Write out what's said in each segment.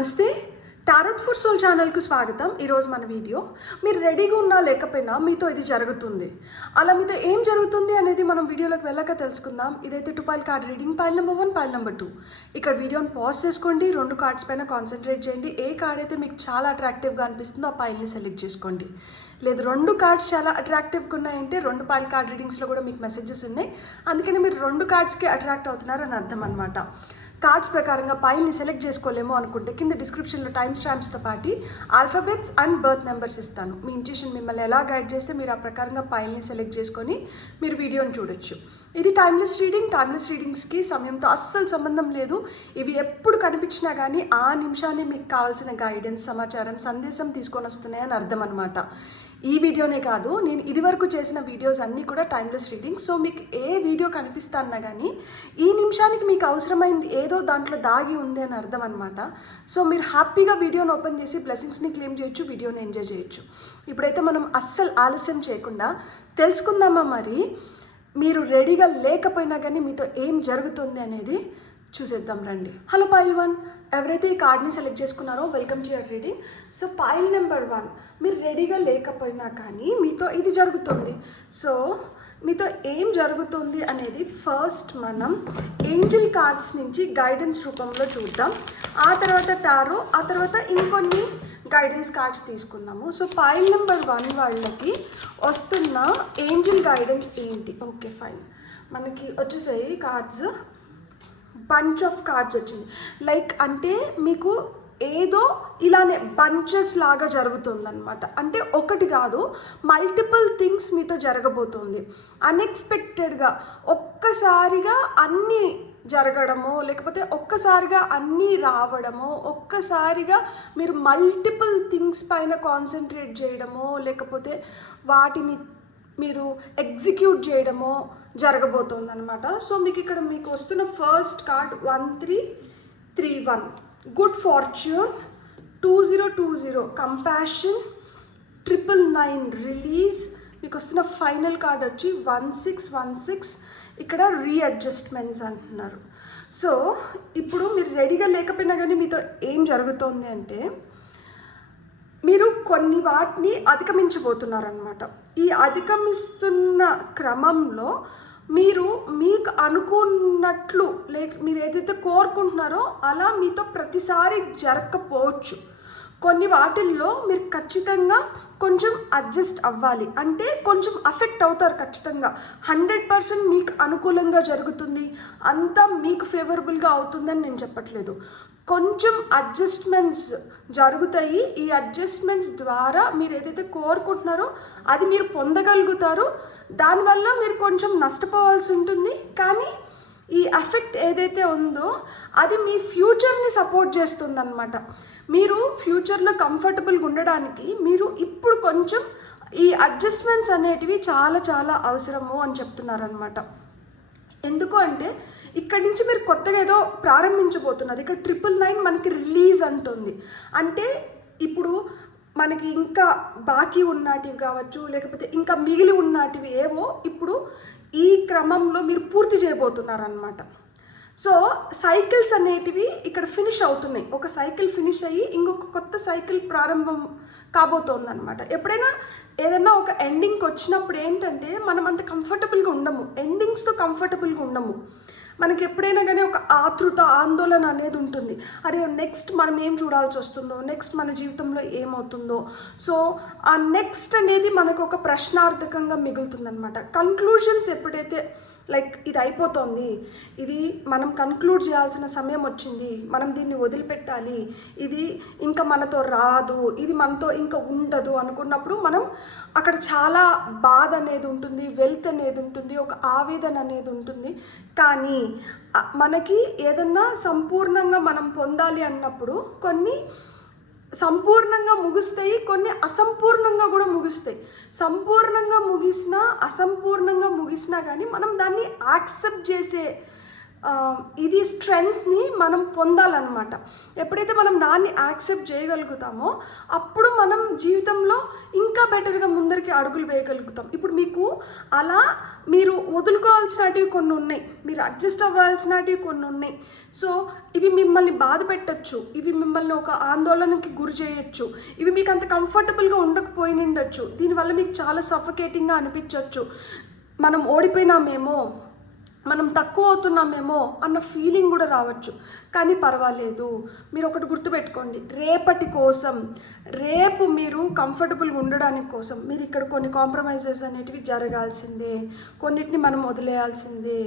నమస్తే, tarot for soul ఛానల్కు స్వాగతం. ఈరోజు మన వీడియో, మీరు రెడీగా ఉన్నా లేకపోయినా మీతో ఇది జరుగుతుంది. అలా మీతో ఏం జరుగుతుంది అనేది మనం వీడియోలోకి వెళ్ళాక తెలుసుకుందాం. ఇదైతే 2 pile card reading, pile number 1, pile number 2. ఇక్కడ వీడియోని పాజ్ చేసుకోండి, 2 కార్డ్స్ పైన కాన్సన్ట్రేట్ చేయండి. ఏ కార్డ్ అయితే మీకు చాలా అట్రాక్టివ్గా అనిపిస్తుందో ఆ పైల్ని సెలెక్ట్ చేసుకోండి. లేదు 2 కార్డ్స్ చాలా అట్రాక్టివ్గా ఉన్నాయంటే 2 పైల్ కార్డ్ రీడింగ్స్లో కూడా మీకు మెసేజెస్ ఉన్నాయి, అందుకని మీరు 2 కార్డ్స్కి అట్రాక్ట్ అవుతున్నారు అని అర్థం అనమాట. కార్డ్స్ ప్రకారంగా పైల్ని సెలెక్ట్ చేసుకోలేమో అనుకుంటే కింద డిస్క్రిప్షన్లో టైమ్ స్టాంప్స్తో పాటు ఆల్ఫాబెట్స్ అండ్ బర్త్ నెంబర్స్ ఇస్తాను. మీ ఇంట్యూషన్ మిమ్మల్ని ఎలా గైడ్ చేస్తే మీరు ఆ ప్రకారంగా పైల్ని సెలెక్ట్ చేసుకొని మీరు వీడియోని చూడొచ్చు. ఇది టైమ్లెస్ రీడింగ్. టైమ్లెస్ రీడింగ్స్కి సమయంతో అస్సలు సంబంధం లేదు. ఇవి ఎప్పుడు కనిపించినా కానీ ఆ నిమిషాన్ని మీకు కావాల్సిన గైడెన్స్, సమాచారం, సందేశం తీసుకొని వస్తున్నాయని అర్థం అనమాట. ఈ వీడియోనే కాదు, నేను ఇదివరకు చేసిన వీడియోస్ అన్నీ కూడా టైమ్లెస్ రీడింగ్. సో మీకు ఏ వీడియో కనిపిస్తాన్నా కానీ ఈ నిమిషానికి మీకు అవసరమైంది ఏదో దాంట్లో దాగి ఉంది అని అర్థం అనమాట. సో మీరు హ్యాపీగా వీడియోని ఓపెన్ చేసి బ్లెస్సింగ్స్ని క్లెయిమ్ చేయొచ్చు, వీడియోని ఎంజాయ్ చేయొచ్చు. ఇప్పుడైతే మనం అస్సలు ఆలస్యం చేయకుండా తెలుసుకుందామా మరి మీరు రెడీగా లేకపోయినా కానీ మీతో ఏం జరుగుతుంది అనేది చూసేద్దాం రండి. హలో పైల్ 1, ఎవరైతే ఈ కార్డ్ని సెలెక్ట్ చేసుకున్నారో welcome to your reading. So pile number 1, మీరు రెడీగా లేకపోయినా కానీ మీతో ఇది జరుగుతుంది. సో మీతో ఏం జరుగుతుంది అనేది ఫస్ట్ మనం ఏంజల్ కార్డ్స్ నుంచి గైడెన్స్ రూపంలో చూద్దాం. ఆ తర్వాత టారో, ఆ తర్వాత ఇంకొన్ని గైడెన్స్ కార్డ్స్ తీసుకుందాము. సో పైల్ నెంబర్ 1 వాళ్ళకి వస్తున్న ఏంజల్ గైడెన్స్ ఏంటి? ఓకే ఫైన్, మనకి వచ్చేసాయి కార్డ్స్, బంచ్ ఆఫ్ కార్డ్స్ వచ్చింది. లైక్ అంటే మీకు ఏదో ఇలానే బంచెస్ లాగా జరుగుతుందన్నమాట. అంటే ఒకటి కాదు, మల్టిపుల్ థింగ్స్ మీతో జరగబోతుంది. అన్ఎక్స్పెక్టెడ్గా ఒక్కసారిగా అన్నీ జరగడమో, లేకపోతే ఒక్కసారిగా అన్నీ రావడమో, ఒక్కసారిగా మీరు మల్టిపుల్ థింగ్స్ పైన కాన్సన్ట్రేట్ చేయడమో, లేకపోతే వాటిని మీరు ఎగ్జిక్యూట్ చేయడమో జరగబోతుంది అనమాట. సో మీకు వస్తున్న first card 1331, good fortune, 2020 compassion, 999 release. మీకు వస్తున్న ఫైనల్ కార్డ్ వచ్చి 1616, ఇక్కడ రీఅడ్జస్ట్మెంట్స్ అంటున్నారు. సో ఇప్పుడు మీరు రెడీగా లేకపోయినా కానీ మీతో ఏం జరుగుతోంది అంటే మీరు కొన్ని వాటిని అధిగమించబోతున్నారనమాట. ఈ అధిగమిస్తున్న క్రమంలో మీరు మీకు అనుకున్నట్లు మీరు ఏదైతే కోరుకుంటున్నారో అలా మీతో ప్రతిసారి జరగకపోవచ్చు. కొన్ని వాటిల్లో మీరు ఖచ్చితంగా కొంచెం అడ్జస్ట్ అవ్వాలి, అంటే కొంచెం అఫెక్ట్ అవుతారు ఖచ్చితంగా. 100% మీకు అనుకూలంగా జరుగుతుంది, అంతా మీకు ఫేవరబుల్గా అవుతుందని నేను చెప్పట్లేదు. కొంచెం అడ్జస్ట్మెంట్స్ జరుగుతాయి. ఈ అడ్జస్ట్మెంట్స్ ద్వారా మీరు ఏదైతే కోరుకుంటున్నారో అది మీరు పొందగలుగుతారు. దానివల్ల మీరు కొంచెం నష్టపోవాల్సి ఉంటుంది, కానీ ఈ ఎఫెక్ట్ ఏదైతే ఉందో అది మీ ఫ్యూచర్ని సపోర్ట్ చేస్తుందన్నమాట. మీరు ఫ్యూచర్లో కంఫర్టబుల్గా ఉండడానికి మీరు ఇప్పుడు కొంచెం ఈ అడ్జస్ట్మెంట్స్ అనేటివి చాలా చాలా అవసరము అని చెప్తున్నారనమాట. ఎందుకు అంటే ఇక్కడి నుంచి మీరు కొత్తగా ఏదో ప్రారంభించబోతున్నారు. ఇక్కడ 999 మనకి రిలీజ్ అంటుంది. అంటే ఇప్పుడు మనకి ఇంకా బాకీ ఉన్నటివి కావచ్చు, లేకపోతే ఇంకా మిగిలి ఉన్నటివి ఏవో ఇప్పుడు ఈ క్రమంలో మీరు పూర్తి చేయబోతున్నారు అన్నమాట. సో సైకిల్స్ అనేటివి ఇక్కడ ఫినిష్ అవుతున్నాయి. ఒక సైకిల్ ఫినిష్ అయ్యి ఇంకొక కొత్త సైకిల్ ప్రారంభం కాబోతోందన్నమాట. ఎప్పుడైనా ఏదైనా ఒక ఎండింగ్కి వచ్చినప్పుడు ఏంటంటే మనం అంత కంఫర్టబుల్గా ఉండము, ఎండింగ్స్తో కంఫర్టబుల్గా ఉండము. మనకి ఎప్పుడైనా కానీ ఒక ఆతృత, ఆందోళన అనేది ఉంటుంది. అరే నెక్స్ట్ మనం ఏం చూడాల్సి వస్తుందో, నెక్స్ట్ మన జీవితంలో ఏమవుతుందో. సో ఆ నెక్స్ట్ అనేది మనకు ఒక ప్రశ్నార్థకంగా మిగులుతుందన్నమాట. కన్క్లూజన్స్ ఎప్పుడైతే లైక్ ఇది అయిపోతుంది, ఇది మనం కన్క్లూడ్ చేయాల్సిన సమయం వచ్చింది, మనం దీన్ని వదిలిపెట్టాలి, ఇది ఇంకా మనతో రాదు, ఇది మనతో ఇంకా ఉండదు అనుకున్నప్పుడు మనం అక్కడ చాలా బాధ అనేది ఉంటుంది, వెల్త్ అనేది ఉంటుంది, ఒక ఆవేదన అనేది ఉంటుంది. కానీ మనకి ఏదన్నా సంపూర్ణంగా మనం పొందాలి అన్నప్పుడు కొన్ని సంపూర్ణంగా ముగుస్తాయి, కొన్ని అసంపూర్ణంగా కూడా ముగుస్తాయి. సంపూర్ణంగా ముగిసినా అసంపూర్ణంగా ముగిసినా కానీ మనం దాన్ని యాక్సెప్ట్ చేసే ఇది స్ట్రెంగ్త్ని మనం పొందాలన్నమాట. ఎప్పుడైతే మనం దాన్ని యాక్సెప్ట్ చేయగలుగుతామో అప్పుడు మనం జీవితంలో ఇంకా బెటర్గా ముందరికి అడుగులు వేయగలుగుతాం. ఇప్పుడు మీకు అలా మీరు వదులుకోవాల్సినవి కొన్ని ఉన్నాయి, మీరు అడ్జస్ట్ అవ్వాల్సినవి కొన్ని ఉన్నాయి. సో ఇవి మిమ్మల్ని బాధ పెట్టచ్చు, ఇవి మిమ్మల్ని ఒక ఆందోళనకి గురి చేయొచ్చు, ఇవి మీకు అంత కంఫర్టబుల్గా ఉండకపోయి ఉండొచ్చు, దీనివల్ల మీకు చాలా సఫకేటింగ్గా అనిపించవచ్చు, మనం ఓడిపోయినామేమో, మనం తక్కువ అవుతున్నామేమో అన్న ఫీలింగ్ కూడా రావచ్చు. కానీ పర్వాలేదు, మీరు ఒకటి గుర్తుపెట్టుకోండి, రేపటి కోసం, రేపు మీరు కంఫర్టబుల్గా ఉండడానికి కోసం మీరు ఇక్కడ కొన్ని కాంప్రమైజెస్ అనేటివి జరగాల్సిందే, కొన్నిటిని మనం వదిలేయాల్సిందే.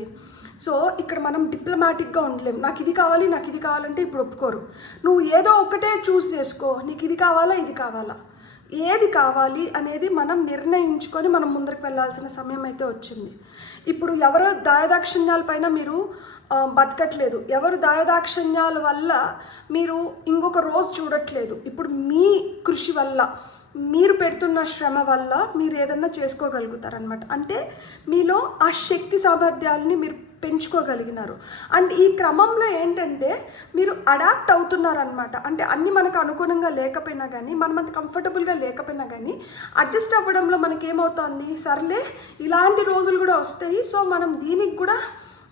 సో ఇక్కడ మనం డిప్లొమాటిక్గా ఉండలేం. నాకు ఇది కావాలి, నాకు ఇది కావాలంటే ఇప్పుడు ఒప్పుకోరు. నువ్వు ఏదో ఒకటే చూస్ చేసుకో, నీకు ఇది కావాలా ఇది కావాలా, ఏది కావాలి అనేది మనం నిర్ణయించుకొని మనం ముందరికి వెళ్ళాల్సిన సమయం అయితే వచ్చింది. ఇప్పుడు ఎవరో దయాదాక్షిణ్యాలపైన మీరు బతకట్లేదు, ఎవరు దయాదాక్షిణ్యాల వల్ల మీరు ఇంకొక రోజు చూడట్లేదు. ఇప్పుడు మీ కృషి వల్ల, మీరు పెడుతున్న శ్రమ వల్ల మీరు ఏదన్నా చేసుకోగలుగుతారనమాట. అంటే మీలో ఆ శక్తి సామర్థ్యాలని మీరు పెంచుకోగలిగినారు. అండ్ ఈ క్రమంలో ఏంటంటే మీరు అడాప్ట్ అవుతున్నారనమాట. అంటే అన్నీ మనకు అనుగుణంగా లేకపోయినా కానీ, మనం అంత కంఫర్టబుల్గా లేకపోయినా కానీ అడ్జస్ట్ అవ్వడంలో మనకేమవుతుంది, సర్లే ఇలాంటి రోజులు కూడా వస్తాయి, సో మనం దీనికి కూడా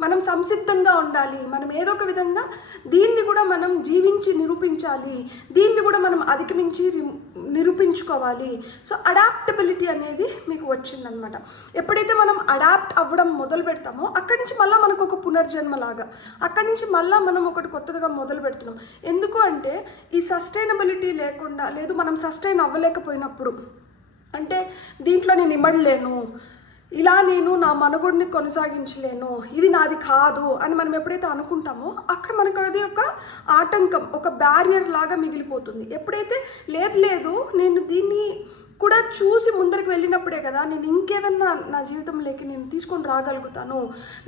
మనం సంసిద్ధంగా ఉండాలి, మనం ఏదో ఒక విధంగా దీన్ని కూడా మనం జీవించి నిరూపించాలి, దీన్ని కూడా మనం అధిగమించి నిరూపించుకోవాలి. సో అడాప్టబిలిటీ అనేది మీకు వచ్చిందనమాట. ఎప్పుడైతే మనం అడాప్ట్ అవ్వడం మొదలు పెడతామో అక్కడి నుంచి మళ్ళీ మనకు ఒక పునర్జన్మలాగా, అక్కడి నుంచి మళ్ళీ మనం ఒకటి కొత్తగా మొదలు పెడుతున్నాం. ఎందుకు అంటే ఈ సస్టైనబిలిటీ లేకుండా, లేదు మనం సస్టైన్ అవ్వలేకపోయినప్పుడు, అంటే దీంట్లో నేను ఇమ్మడలేను, ఇలా నేను నా మనుగోడిని కొనసాగించలేను, ఇది నాది కాదు అని మనం ఎప్పుడైతే అనుకుంటామో అక్కడ మనకు అది ఒక ఆటంకం, ఒక బ్యారియర్ లాగా మిగిలిపోతుంది. ఎప్పుడైతే లేదు నేను దీన్ని కూడా చూసి ముందరికి వెళ్ళినప్పుడే కదా నేను ఇంకేదన్నా నా జీవితంలోకి నేను తీసుకొని రాగలుగుతాను,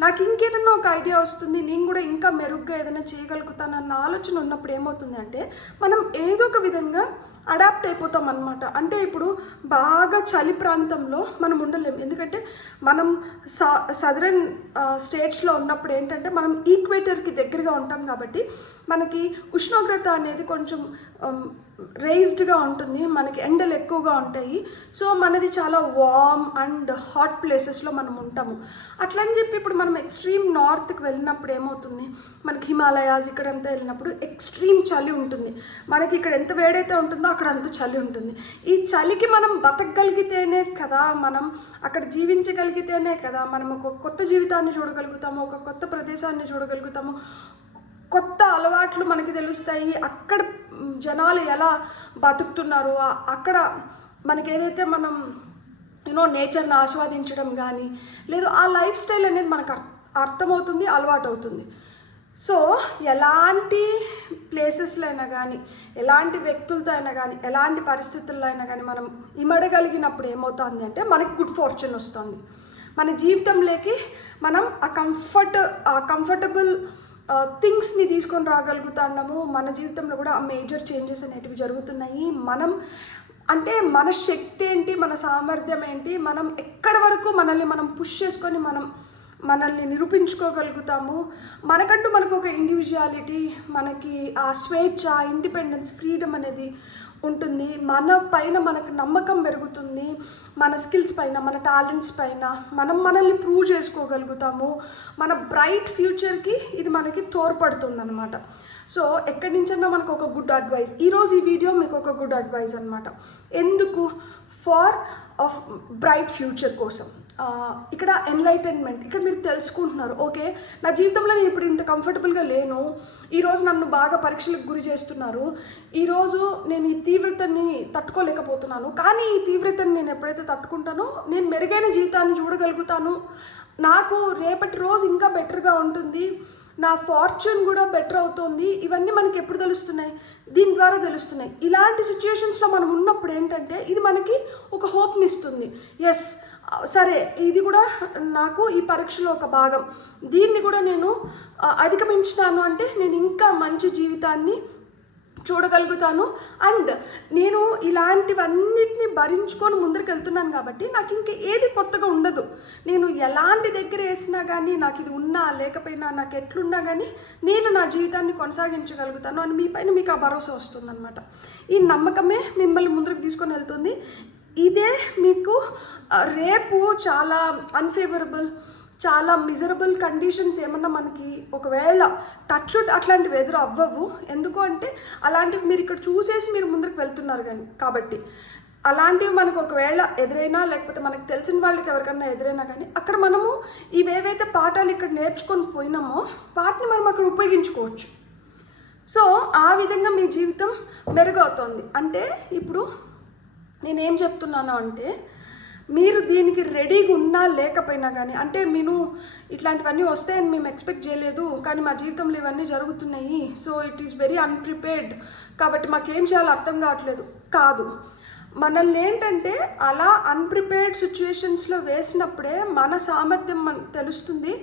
నాకు ఇంకేదన్నా ఒక ఐడియా వస్తుంది, నేను కూడా ఇంకా మెరుగ్గా ఏదైనా చేయగలుగుతాను అన్న ఆలోచన ఉన్నప్పుడు ఏమవుతుంది అంటే మనం ఏదో ఒక విధంగా అడాప్ట్ అయిపోతాం అనమాట. అంటే ఇప్పుడు బాగా చలి ప్రాంతంలో మనం ఉండలేము, ఎందుకంటే మనం సదరన్ స్టేట్స్లో ఉన్నప్పుడు ఏంటంటే మనం ఈక్వేటర్కి దగ్గరగా ఉంటాం కాబట్టి మనకి ఉష్ణోగ్రత అనేది కొంచెం రైజ్డ్గా ఉంటుంది, మనకి ఎండలు ఎక్కువగా ఉంటాయి. సో మనది చాలా వార్మ్ అండ్ హాట్ ప్లేసెస్లో మనం ఉంటాము. అట్లని చెప్పి ఇప్పుడు మనం ఎక్స్ట్రీమ్ నార్త్కి వెళ్ళినప్పుడు ఏమవుతుంది, మనకి హిమాలయాస్ ఇక్కడంతా వెళ్ళినప్పుడు ఎక్స్ట్రీమ్ చలి ఉంటుంది, మనకి ఇక్కడ ఎంత వేడైతే ఉంటుందో అక్కడ అంత చలి ఉంటుంది. ఈ చలికి మనం బతకగలిగితేనే కదా, మనం అక్కడ జీవించగలిగితేనే కదా మనం ఒక కొత్త జీవితాన్ని చూడగలుగుతాము, ఒక కొత్త ప్రదేశాన్ని చూడగలుగుతాము, కొత్త అలవాట్లు మనకి తెలుస్తాయి, అక్కడ జనాలు ఎలా బతుకుతున్నారు, అక్కడ మనకి ఏదైతే మనం నేచర్ని ఆస్వాదించడం కానీ లేదు ఆ లైఫ్ స్టైల్ అనేది మనకు అర్థమవుతుంది, అలవాటు అవుతుంది. సో ఎలాంటి ప్లేసెస్లో అయినా కానీ, ఎలాంటి వ్యక్తులతో అయినా కానీ, ఎలాంటి పరిస్థితుల్లో అయినా కానీ మనం ఇమడగలిగినప్పుడు ఏమవుతుంది అంటే మనకి గుడ్ ఫార్చ్యూన్ వస్తుంది. మన జీవితంలోకి మనం ఆ కంఫర్టబుల్ థింగ్స్ని తీసుకొని రాగలుగుతున్నాము. మన జీవితంలో కూడా మేజర్ చేంజెస్ అనేటివి జరుగుతున్నాయి. మనం అంటే మన శక్తి ఏంటి, మన సామర్థ్యం ఏంటి, మనం ఎక్కడి వరకు మనల్ని మనం పుష్ చేసుకొని మనల్ని నిరూపించుకోగలుగుతాము, మనకంటూ మనకు ఒక ఇండివిజువాలిటీ, మనకి ఆ స్వేచ్ఛ, ఇండిపెండెన్స్, ఫ్రీడమ్ అనేది ఉంటుంది. మన పైన మనకు నమ్మకం పెరుగుతుంది, మన స్కిల్స్ పైన, మన టాలెంట్స్ పైన మనల్ని ప్రూవ్ చేసుకోగలుగుతాము. మన బ్రైట్ ఫ్యూచర్కి ఇది మనకి తోడ్పడుతుంది అనమాట. సో ఎక్కడి నుంచన్నా మనకు ఒక గుడ్ అడ్వైస్, ఈరోజు ఈ వీడియో మీకు ఒక గుడ్ అడ్వైస్ అనమాట. ఎందుకు? ఫార్ బ్రైట్ ఫ్యూచర్ కోసం. ఇక్కడ ఎన్లైటన్మెంట్, ఇక్కడ మీరు తెలుసుకుంటున్నారు, ఓకే నా జీవితంలో నేను ఇప్పుడు ఇంత కంఫర్టబుల్గా లేను, ఈరోజు నన్ను బాగా పరీక్షలకు గురి చేస్తున్నారు, ఈరోజు నేను ఈ తీవ్రతని తట్టుకోలేకపోతున్నాను, కానీ ఈ తీవ్రతని నేను ఎప్పుడైతే తట్టుకుంటానో నేను మెరుగైన జీవితాన్ని చూడగలుగుతాను, నాకు రేపటి రోజు ఇంకా బెటర్గా ఉంటుంది, నా ఫార్చ్యూన్ కూడా బెటర్ అవుతుంది. ఇవన్నీ మనకి ఎప్పుడు తెలుస్తున్నాయి? దీని ద్వారా తెలుస్తున్నాయి. ఇలాంటి సిచ్యుయేషన్స్లో మనం ఉన్నప్పుడు ఏంటంటే ఇది మనకి ఒక హోప్ని ఇస్తుంది. ఎస్, సరే ఇది కూడా నాకు ఈ పరీక్షలో ఒక భాగం, దీన్ని కూడా నేను అధిగమించినాను అంటే నేను ఇంకా మంచి జీవితాన్ని చూడగలుగుతాను. అండ్ నేను ఇలాంటివన్నిటిని భరించుకొని ముందరికి వెళ్తున్నాను కాబట్టి నాకు ఇంక ఏది కొత్తగా ఉండదు. నేను ఎలాంటి దగ్గర వేసినా కానీ, నాకు ఇది ఉన్నా లేకపోయినా, నాకు ఎట్లున్నా కానీ నేను నా జీవితాన్ని కొనసాగించగలుగుతాను అని మీ పైన మీకు ఆ భరోసా వస్తుందన్నమాట. ఈ నమ్మకమే మిమ్మల్ని ముందరికి తీసుకొని వెళ్తుంది. ఇదే మీకు రేపు చాలా అన్ఫేవరబుల్, చాలా మిజరబుల్ కండిషన్స్ ఏమన్నా మనకి ఒకవేళ టచ్ అట్లాంటివి ఎదురు అవ్వవు. ఎందుకు అంటే అలాంటివి మీరు ఇక్కడ చూసేసి మీరు ముందుకు వెళ్తున్నారు కాబట్టి అలాంటివి మనకు ఒకవేళ ఎదురైనా, లేకపోతే మనకు తెలిసిన వాళ్ళకి ఎవరికన్నా ఎదురైనా కానీ అక్కడ మనము ఇవేవైతే పాఠాలు ఇక్కడ నేర్చుకొని పోయినామో వాటిని మనం అక్కడ ఉపయోగించుకోవచ్చు. సో ఆ విధంగా మీ జీవితం మెరుగవుతుంది. అంటే ఇప్పుడు నేనేం చెప్తున్నాను అంటే, మీరు దీనికి రెడీగా ఉన్నా లేకపోయినా కానీ, అంటే నేను ఇట్లాంటివన్నీ వస్తాయని మేము ఎక్స్పెక్ట్ చేయలేదు కానీ మా జీవితంలో ఇవన్నీ జరుగుతున్నాయి, so it is very unprepared కాబట్టి మాకేం చేయాలో అర్థం కావట్లేదు కాదు. మనల్ని ఏంటంటే అలా అన్ప్రిపేర్డ్ సిచ్యువేషన్స్లో వేసినప్పుడే మన సామర్థ్యం మనకు తెలుస్తుంది.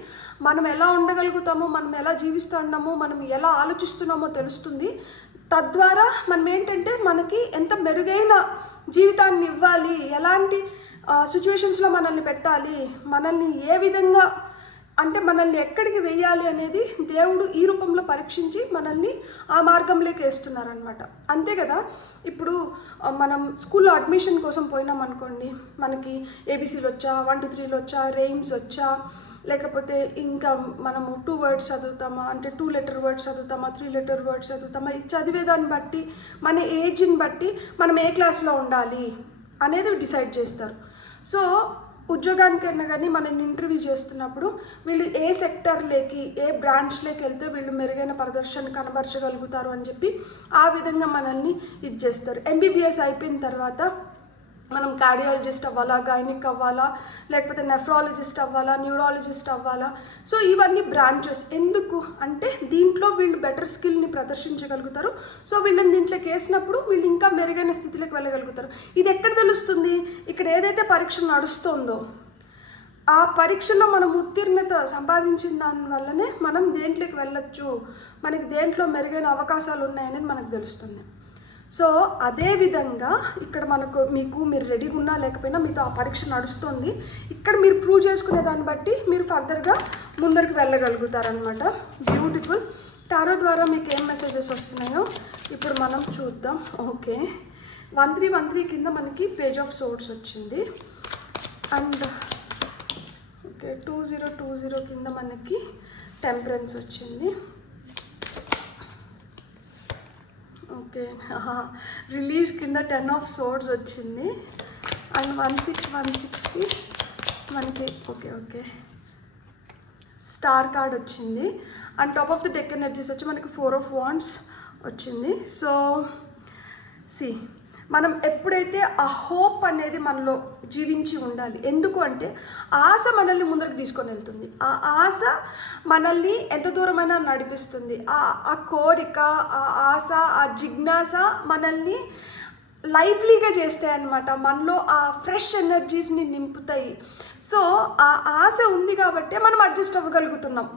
మనం ఎలా ఉండగలుగుతామో, మనం ఎలా జీవిస్తున్నామో, మనం ఎలా ఆలోచిస్తున్నామో తెలుస్తుంది. తద్వారా మనం ఏంటంటే మనకి ఎంత మెరుగైన జీవితాన్ని ఇవ్వాలి, ఎలాంటి సిచ్యువేషన్స్లో మనల్ని పెట్టాలి, మనల్ని ఏ విధంగా అంటే మనల్ని ఎక్కడికి వెయ్యాలి అనేది దేవుడు ఈ రూపంలో పరీక్షించి మనల్ని ఆ మార్గంలోకి వేస్తున్నారనమాట. అంతే కదా. ఇప్పుడు మనం స్కూల్లో అడ్మిషన్ కోసం పోయినాం అనుకోండి, మనకి ఏబీసీలు వచ్చా, 1 2 3 వచ్చా, రేమ్స్ వచ్చా, లేకపోతే ఇంకా మనము 2 words చదువుతామా, అంటే 2 letter words చదువుతామా, 3 letter words చదువుతామా, ఇది చదివేదాన్ని బట్టి మన ఏజ్ని బట్టి మనం ఏ క్లాస్లో ఉండాలి అనేది డిసైడ్ చేస్తారు. సో ఉద్యోగానికైనా కానీ మనల్ని ఇంటర్వ్యూ చేస్తున్నప్పుడు వీళ్ళు ఏ సెక్టర్లోకి, ఏ బ్రాంచ్లోకి వెళ్తే వీళ్ళు మెరుగైన ప్రదర్శన కనబరచగలుగుతారు అని చెప్పి ఆ విధంగా మనల్ని ఇది చేస్తారు. ఎంబీబీఎస్ అయిపోయిన తర్వాత మనం కార్డియాలజిస్ట్ అవ్వాలా, గైనిక్ అవ్వాలా, లేకపోతే నెఫ్రాలజిస్ట్ అవ్వాలా, న్యూరాలజిస్ట్ అవ్వాలా. సో ఇవన్నీ బ్రాంచెస్. ఎందుకు అంటే దీంట్లో వీళ్ళు బెటర్ స్కిల్ని ప్రదర్శించగలుగుతారు. సో వీళ్ళని దీంట్లోకి వేసినప్పుడు వీళ్ళు ఇంకా మెరుగైన స్థితిలోకి వెళ్ళగలుగుతారు. ఇది ఎక్కడ తెలుస్తుంది? ఇక్కడ ఏదైతే పరీక్ష నడుస్తుందో ఆ పరీక్షలో మనం ఉత్తీర్ణత సంపాదించిన దానివల్లనే మనం దేంట్లోకి వెళ్ళొచ్చు, మనకి దేంట్లో మెరుగైన అవకాశాలు ఉన్నాయనేది మనకు తెలుస్తుంది. సో అదేవిధంగా ఇక్కడ మీరు రెడీగా ఉన్నా లేకపోయినా మీతో ఆ పరీక్ష నడుస్తుంది. ఇక్కడ మీరు ప్రూవ్ చేసుకునే దాన్ని బట్టి మీరు ఫర్దర్గా ముందరికి వెళ్ళగలుగుతారనమాట. బ్యూటిఫుల్. టారో ద్వారా మీకు ఏం మెసేజెస్ వస్తున్నాయో ఇప్పుడు మనం చూద్దాం. ఓకే, 1313 కింద మనకి పేజ్ ఆఫ్ సోర్డ్స్ వచ్చింది. అండ్ ఓకే, 2020 కింద మనకి టెంపరెన్స్ వచ్చింది. ఓకే, రిలీజ్ కింద 10 of swords వచ్చింది. అండ్ 1616కి మనకి ఓకే స్టార్ కార్డ్ వచ్చింది. And top of the deck energies వచ్చి మనకి 4 of wands వచ్చింది. సో మనం ఎప్పుడైతే ఆ హోప్ అనేది మనలో జీవించి ఉండాలి. ఎందుకు అంటే ఆశ మనల్ని ముందరకు తీసుకొని వెళ్తుంది. ఆ ఆశ మనల్ని ఎంత దూరమైనా నడిపిస్తుంది. ఆ కోరిక, ఆ ఆశ, ఆ జిజ్ఞాస మనల్ని లైవ్లీగా చేస్తాయి అన్నమాట. మనలో ఆ ఫ్రెష్ ఎనర్జీస్ని నింపుతాయి. సో ఆ ఆశ ఉంది కాబట్టి మనం అడ్జస్ట్ అవ్వగలుగుతున్నాం.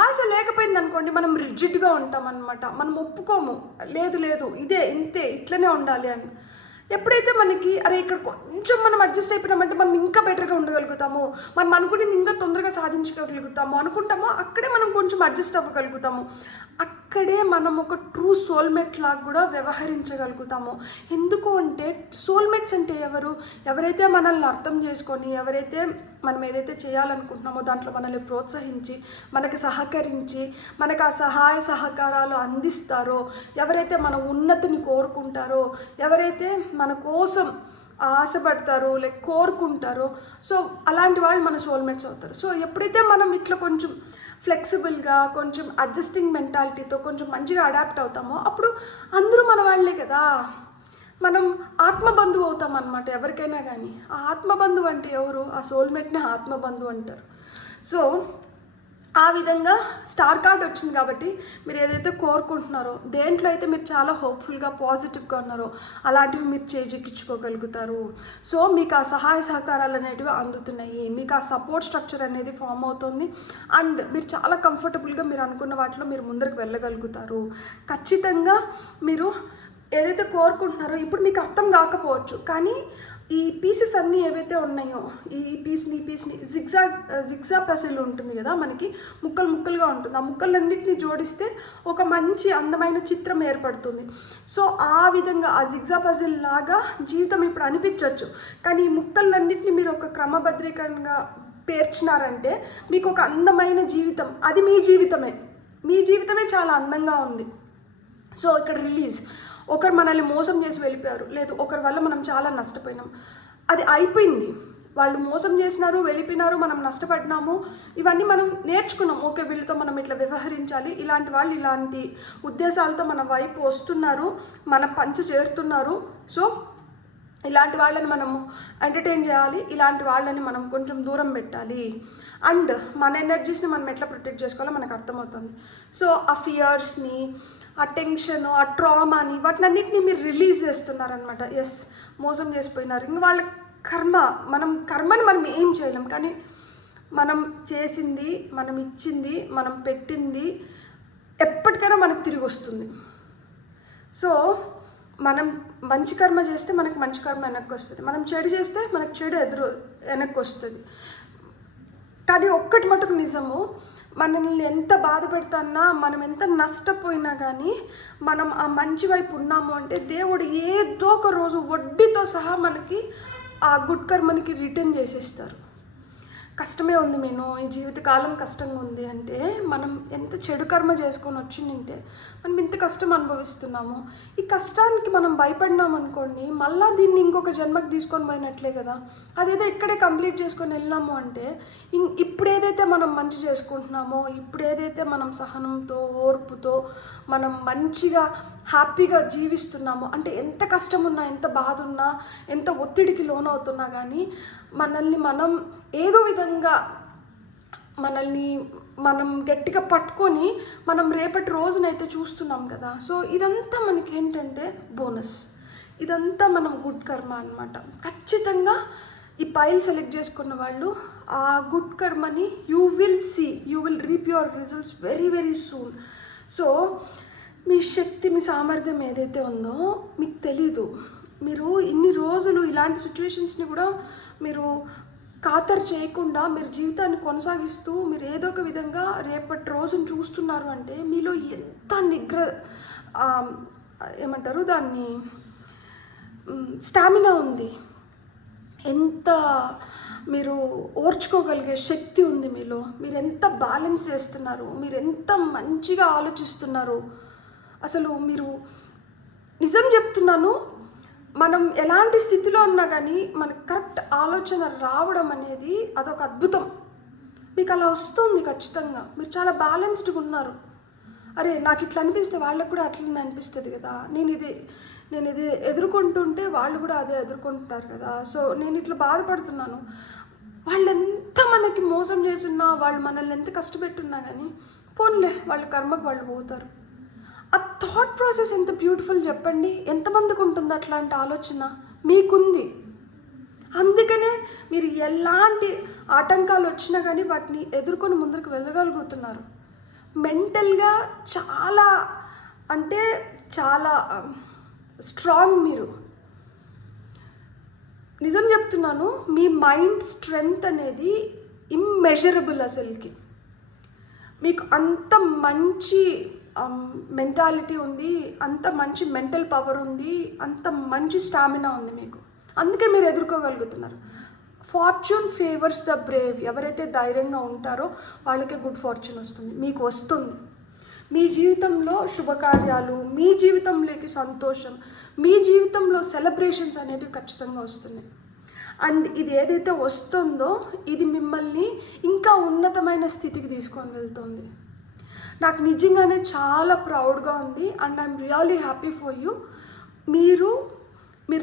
ఆశ లేకపోయింది అనుకోండి, మనం రిజిడ్గా ఉంటాం అన్నమాట. మనం ఒప్పుకోము, లేదు ఇదే ఇంతే ఇట్లనే ఉండాలి అని. ఎప్పుడైతే మనకి ఇక్కడ కొంచెం మనం అడ్జస్ట్ అయిపోయినామంటే మనం ఇంకా బెటర్గా ఉండగలుగుతాము, మనం అనుకునేది ఇంకా తొందరగా సాధించగలుగుతాము అనుకుంటామో అక్కడే మనం కొంచెం అడ్జస్ట్ అవ్వగలుగుతాము. అక్కడే మనం ఒక ట్రూ సోల్మేట్ లాగా కూడా వ్యవహరించగలుగుతాము. ఎందుకు అంటే సోల్మేట్స్ అంటే ఎవరైతే మనల్ని అర్థం చేసుకొని, ఎవరైతే మనం ఏదైతే చేయాలనుకుంటున్నామో దాంట్లో మనల్ని ప్రోత్సహించి, మనకి సహకరించి, మనకు ఆ సహాయ సహకారాలు అందిస్తారో, ఎవరైతే మన ఉన్నతిని కోరుకుంటారో, ఎవరైతే మన కోసం ఆశపడతారో కోరుకుంటారో, సో అలాంటి వాళ్ళు మన సోల్మేట్స్ అవుతారు. సో ఎప్పుడైతే మనం ఇట్లా కొంచెం ఫ్లెక్సిబుల్గా, కొంచెం అడ్జస్టింగ్ మెంటాలిటీతో కొంచెం మంచిగా అడాప్ట్ అవుతామో అప్పుడు అందరూ మన వాళ్ళే కదా. మనం ఆత్మబంధువు అవుతాం అన్నమాట ఎవరికైనా కానీ. ఆ ఆత్మబంధువు అంటే ఎవరు? ఆ సోల్మేట్ని ఆత్మబంధువు అంటారు. సో ఆ విధంగా స్టార్ కార్డ్ వచ్చింది కాబట్టి మీరు ఏదైతే కోరుకుంటున్నారో, దేంట్లో అయితే మీరు చాలా హోప్ఫుల్గా పాజిటివ్గా ఉన్నారో అలాంటివి మీరు చేజిక్కించుకోగలుగుతారు. సో మీకు ఆ సహాయ సహకారాలు అనేటివి అందుతున్నాయి, మీకు ఆ సపోర్ట్ స్ట్రక్చర్ అనేది ఫామ్ అవుతుంది. అండ్ మీరు చాలా కంఫర్టబుల్గా మీరు అనుకున్న వాటిలో మీరు ముందరకు వెళ్ళగలుగుతారు. ఖచ్చితంగా మీరు ఏదైతే కోరుకుంటున్నారో ఇప్పుడు మీకు అర్థం కాకపోవచ్చు, కానీ ఈ పీసెస్ అన్నీ ఏవైతే ఉన్నాయో, ఈ పీస్ని జిగ్జా పజిల్ ఉంటుంది కదా, మనకి ముక్కలుగా ఉంటుంది. ఆ ముక్కలన్నింటినీ జోడిస్తే ఒక మంచి అందమైన చిత్రం ఏర్పడుతుంది. సో ఆ విధంగా ఆ జిగ్జా పజిల్ లాగా జీవితం ఇప్పుడు అనిపించవచ్చు, కానీ ఈ ముక్కలన్నింటినీ మీరు ఒక క్రమబద్ధీకరణగా పేర్చినారంటే మీకు ఒక అందమైన జీవితం, అది మీ జీవితమే చాలా అందంగా ఉంది. సో ఇక్కడ రిలీజ్, ఒకరు మనల్ని మోసం చేసి వెళ్ళిపోయారు, లేదు ఒకరి వల్ల మనం చాలా నష్టపోయినాం, అది అయిపోయింది. వాళ్ళు మోసం చేసినారు, వెళ్ళిపోయినారు, మనం నష్టపడినాము, ఇవన్నీ మనం నేర్చుకున్నాం. ఓకే, వీళ్ళతో మనం ఇట్లా వ్యవహరించాలి, ఇలాంటి వాళ్ళు ఇలాంటి ఉద్దేశాలతో మన వైపు వస్తున్నారు, మన పంచ చేరుతున్నారు. సో ఇలాంటి వాళ్ళని మనము ఎంటర్టైన్ చేయాలి, ఇలాంటి వాళ్ళని మనం కొంచెం దూరం పెట్టాలి. అండ్ మన ఎనర్జీస్ని మనం ఎట్లా ప్రొటెక్ట్ చేసుకోవాలో మనకు అర్థమవుతుంది. సో ఆ ఫియర్స్ని, ఆ టెన్షన్, ఆ ట్రామాని, వాటినన్నింటినీ మీరు రిలీజ్ చేస్తున్నారనమాట. ఎస్, మోసం చేసిపోయినారు, ఇంక వాళ్ళ కర్మని మనం ఏం చేయలేం, కానీ మనం చేసింది, మనం ఇచ్చింది, మనం పెట్టింది ఎప్పటికైనా మనకు తిరిగి వస్తుంది. సో మనం మంచి కర్మ చేస్తే మనకు మంచి కర్మ వెనక్కి వస్తుంది, మనం చెడు చేస్తే మనకు చెడు వెనక్కి వస్తుంది. కానీ ఒక్కటి మటుకు నిజము, మనల్ని ఎంత బాధ పెడతాన్నా, మనం ఎంత నష్టపోయినా కానీ మనం ఆ మంచి వైపు ఉన్నాము అంటే దేవుడు ఏదో ఒక రోజు వడ్డీతో సహా మనకి ఆ గుడ్ కర్మనికి రిటర్న్ చేసేస్తారు. కష్టమే ఉంది, నేను ఈ జీవితకాలం కష్టంగా ఉంది అంటే మనం ఎంత చెడు కర్మ చేసుకొని వచ్చిందంటే మనం ఇంత కష్టం అనుభవిస్తున్నాము. ఈ కష్టానికి మనం భయపడినాం అనుకోండి, మళ్ళీ దీన్ని ఇంకొక జన్మకి తీసుకొని పోయినట్లే కదా. అదేదో ఇక్కడే కంప్లీట్ చేసుకొని వెళ్ళినాము అంటే ఇప్పుడు ఏదైతే మనం మంచి చేసుకుంటున్నామో, ఇప్పుడు ఏదైతే మనం సహనంతో, ఓర్పుతో మనం మంచిగా హ్యాపీగా జీవిస్తున్నామో, అంటే ఎంత కష్టం ఉన్నా, ఎంత బాధ ఉన్నా, ఎంత ఒత్తిడికి లోనవుతున్నా కానీ మనల్ని మనం ఏదో విధంగా మనం గట్టిగా పట్టుకొని మనం రేపటి రోజునైతే చూస్తున్నాం కదా. సో ఇదంతా మనకి ఏంటంటే బోనస్, ఇదంతా మనం గుడ్ కర్మ అనమాట. ఖచ్చితంగా ఈ పైల్ సెలెక్ట్ చేసుకున్న వాళ్ళు ఆ గుడ్ కర్మని you will reap your results very very soon. So మీ శక్తి, మీ సామర్థ్యం ఏదైతే ఉందో మీకు తెలీదు. మీరు ఇన్ని రోజులు ఇలాంటి సిచ్యువేషన్స్ని కూడా మీరు ఖాతరు చేయకుండా మీరు జీవితాన్ని కొనసాగిస్తూ మీరు ఏదో ఒక విధంగా రేపటి రోజును చూస్తున్నారు అంటే మీలో ఎంత ఏమంటారు దాన్ని, స్టామినా ఉంది, ఎంత మీరు ఓర్చుకోగలిగే శక్తి ఉంది మీలో, మీరు ఎంత బ్యాలెన్స్ చేస్తున్నారు, మీరు ఎంత మంచిగా ఆలోచిస్తున్నారు. అసలు మీరు, నిజం చెప్తున్నాను, మనం ఎలాంటి స్థితిలో ఉన్నా కానీ మనకు కరెక్ట్ ఆలోచన రావడం అనేది అదొక అద్భుతం. మీకు అలా వస్తుంది ఖచ్చితంగా, మీరు చాలా బ్యాలెన్స్డ్గా ఉన్నారు. అరే నాకు ఇట్లా అనిపిస్తే వాళ్ళకు కూడా అట్లనే అనిపిస్తుంది కదా, నేను ఇది ఎదుర్కొంటుంటే వాళ్ళు కూడా అదే ఎదుర్కొంటున్నారు కదా. సో నేను ఇట్లా బాధపడుతున్నాను, వాళ్ళు ఎంత మనకి మోసం చేస్తున్నా, వాళ్ళు మనల్ని ఎంత కష్టపెట్టున్నా కానీ పోన్లే, వాళ్ళ కర్మకు వాళ్ళు పోతారు. ఆ థాట్ ప్రాసెస్ ఎంత బ్యూటిఫుల్ చెప్పండి. ఎంతమందికి ఉంటుంది అట్లాంటి ఆలోచన? మీకుంది. అందుకనే మీరు ఎలాంటి ఆటంకాలు వచ్చినా కానీ వాటిని ఎదుర్కొని ముందరకు వెళ్ళగలుగుతున్నారు. మెంటల్గా చాలా అంటే చాలా స్ట్రాంగ్ మీరు. నిజం చెప్తున్నాను, మీ మైండ్ స్ట్రెంగ్త్ అనేది ఇమ్మెజరబుల్. అసలుకి మీకు అంత మంచి మెంటాలిటీ ఉంది, అంత మంచి మెంటల్ పవర్ ఉంది, అంత మంచి స్టామినా ఉంది మీకు. అందుకే మీరు ఎదుర్కోగలుగుతున్నారు. Fortune favours the brave. ఎవరైతే ధైర్యంగా ఉంటారో వాళ్ళకే గుడ్ ఫార్చ్యూన్ వస్తుంది, మీకు వస్తుంది. మీ జీవితంలో శుభకార్యాలు, మీ జీవితంలోకి సంతోషం, మీ జీవితంలో సెలబ్రేషన్స్ అనేవి ఖచ్చితంగా వస్తున్నాయి. అండ్ ఇది ఏదైతే వస్తుందో ఇది మిమ్మల్ని ఇంకా ఉన్నతమైన స్థితికి తీసుకొని వెళ్తుంది. నాకు నిజంగానే చాలా ప్రౌడ్గా ఉంది and I'm really happy for you. మీరు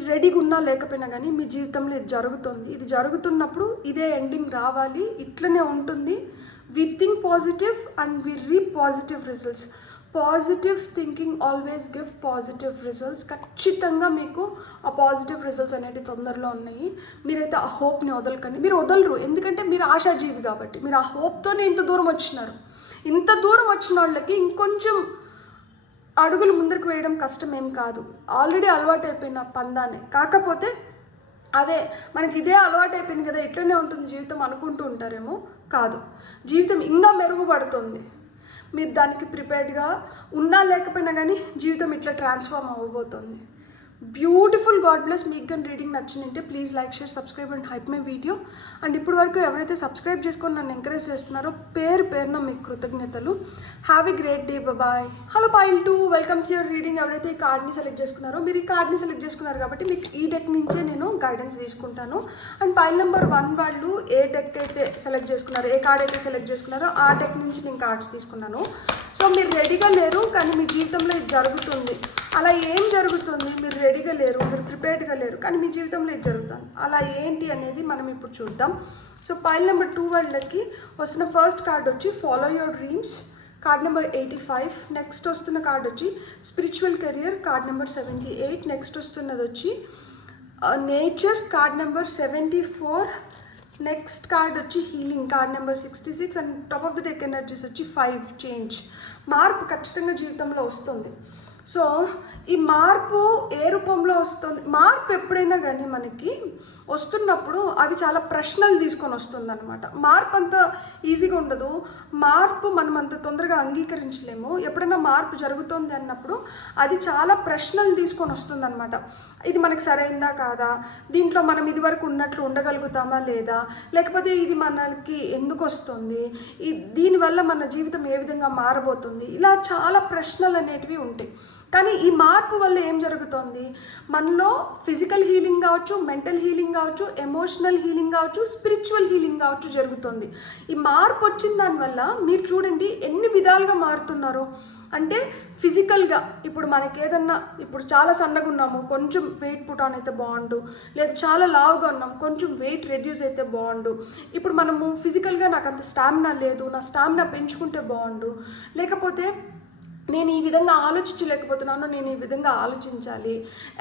రెడీగా ఉన్నా లేకపోయినా కానీ మీ జీవితంలో ఇది జరుగుతుంది. ఇది జరుగుతున్నప్పుడు ఇదే ఎండింగ్ రావాలి, ఇట్లనే ఉంటుంది. We think positive and we reap positive results. Positive thinking always give positive results. ఖచ్చితంగా మీకు ఆ పాజిటివ్ రిజల్ట్స్ అనేవి తొందరలో ఉన్నాయి. మీరైతే ఆ హోప్ని వదలకండి. మీరు వదలరు, ఎందుకంటే మీరు ఆశాజీవి కాబట్టి. మీరు ఆ హోప్తోనే ఇంత దూరం వచ్చినారు. ఇంత దూరం వచ్చిన వాళ్ళకి ఇంకొంచెం అడుగులు ముందరికి వేయడం కష్టం ఏం కాదు. ఆల్రెడీ అలవాటు అయిపోయిన పందానే. కాకపోతే అదే మనకి ఇదే అలవాటు అయిపోయింది కదా, ఇట్లనే ఉంటుంది జీవితం అనుకుంటూ ఉంటారేమో. కాదు, జీవితం ఇంకా మెరుగుపడుతుంది. మీరు దానికి ప్రిపేర్డ్గా ఉన్నా లేకపోయినా కానీ జీవితం ఇట్లా ట్రాన్స్ఫార్మ్ అవ్వబోతుంది. బ్యూటిఫుల్. God bless. మీకు కానీ రీడింగ్ నచ్చిందంటే please like, share, subscribe and hype my video. And ఇప్పుడు వరకు ఎవరైతే సబ్స్క్రైబ్ చేసుకొని నన్ను ఎంకరేజ్ చేస్తున్నారో పేరున మీకు కృతజ్ఞతలు. Have a great day. Bye. Hello pile 2, welcome to your reading. ఎవరైతే ఈ కార్డ్ని సెలెక్ట్ చేసుకున్నారో, మీరు ఈ కార్డ్ని సెలెక్ట్ చేసుకున్నారు కాబట్టి మీకు ఈ డెక్ నుంచే నేను గైడెన్స్ తీసుకుంటాను. అండ్ పైల్ నెంబర్ 1 వాళ్ళు ఏ డెక్ అయితే సెలెక్ట్ చేసుకున్నారో, ఏ కార్డ్ అయితే సెలెక్ట్ చేసుకున్నారో ఆ డెక్ నుంచి నేను కార్డ్స్ తీసుకున్నాను. సో మీరు రెడీగా లేరు, కానీ మీ జీవితంలో ఇది జరుగుతుంది. అలా ఏం జరుగుతుంది? మీరు రెడీగా లేరు, మీరు ప్రిపేర్డ్గా లేరు, కానీ మీ జీవితంలో ఇది జరుగుతుంది. అలా ఏంటి అనేది మనం ఇప్పుడు చూద్దాం. సో పైల్ నెంబర్ 2 వాళ్ళకి వస్తున్న ఫస్ట్ కార్డ్ వచ్చి follow your dreams, card number 85. Next వస్తున్న కార్డ్ వచ్చి spiritual career, card number 78. Next వస్తున్నది వచ్చి nature, card number 74. Next card వచ్చి healing, card number 66. And top of the deck energies వచ్చి 5 change. మార్పు ఖచ్చితంగా జీవితంలో వస్తుంది. సో ఈ మార్పు ఏ రూపంలో వస్తుంది? మార్పు ఎప్పుడైనా కానీ మనకి వస్తున్నప్పుడు అవి చాలా ప్రశ్నలు తీసుకొని వస్తుంది అనమాట. మార్పు అంత ఈజీగా ఉండదు. మార్పు మనం అంత తొందరగా అంగీకరించలేము. ఎప్పుడైనా మార్పు జరుగుతుంది అన్నప్పుడు అది చాలా ప్రశ్నలు తీసుకొని వస్తుంది అనమాట. ఇది మనకి సరైందా కాదా, దీంట్లో మనం ఇదివరకు ఉన్నట్లు ఉండగలుగుతామా లేదా, లేకపోతే ఇది మనకి ఎందుకు వస్తుంది, దీనివల్ల మన జీవితం ఏ విధంగా మారబోతుంది, ఇలా చాలా ప్రశ్నలు అనేటివి ఉంటాయి. కానీ ఈ మార్పు వల్ల ఏం జరుగుతుంది? మనలో ఫిజికల్ హీలింగ్ కావచ్చు, మెంటల్ హీలింగ్ కావచ్చు, ఎమోషనల్ హీలింగ్ కావచ్చు, స్పిరిచువల్ హీలింగ్ కావచ్చు జరుగుతుంది. ఈ మార్పు వచ్చిన దానివల్ల మీరు చూడండి ఎన్ని విధాలుగా మారుతున్నారు. అంటే ఫిజికల్గా ఇప్పుడు మనకి ఏదన్నా, ఇప్పుడు చాలా సన్నగా ఉన్నాము, కొంచెం వెయిట్ పుట్ ఆన్ అయితే బాగుండు, లేదు చాలా లావుగా ఉన్నాం, కొంచెం వెయిట్ రెడ్యూస్ అయితే బాగుండు. ఇప్పుడు మనము ఫిజికల్గా నాకు అంత స్టామినా లేదు, నా స్టామినా పెంచుకుంటే బాగుండు, లేకపోతే నేను ఈ విధంగా ఆలోచించలేకపోతున్నాను, నేను ఈ విధంగా ఆలోచించాలి,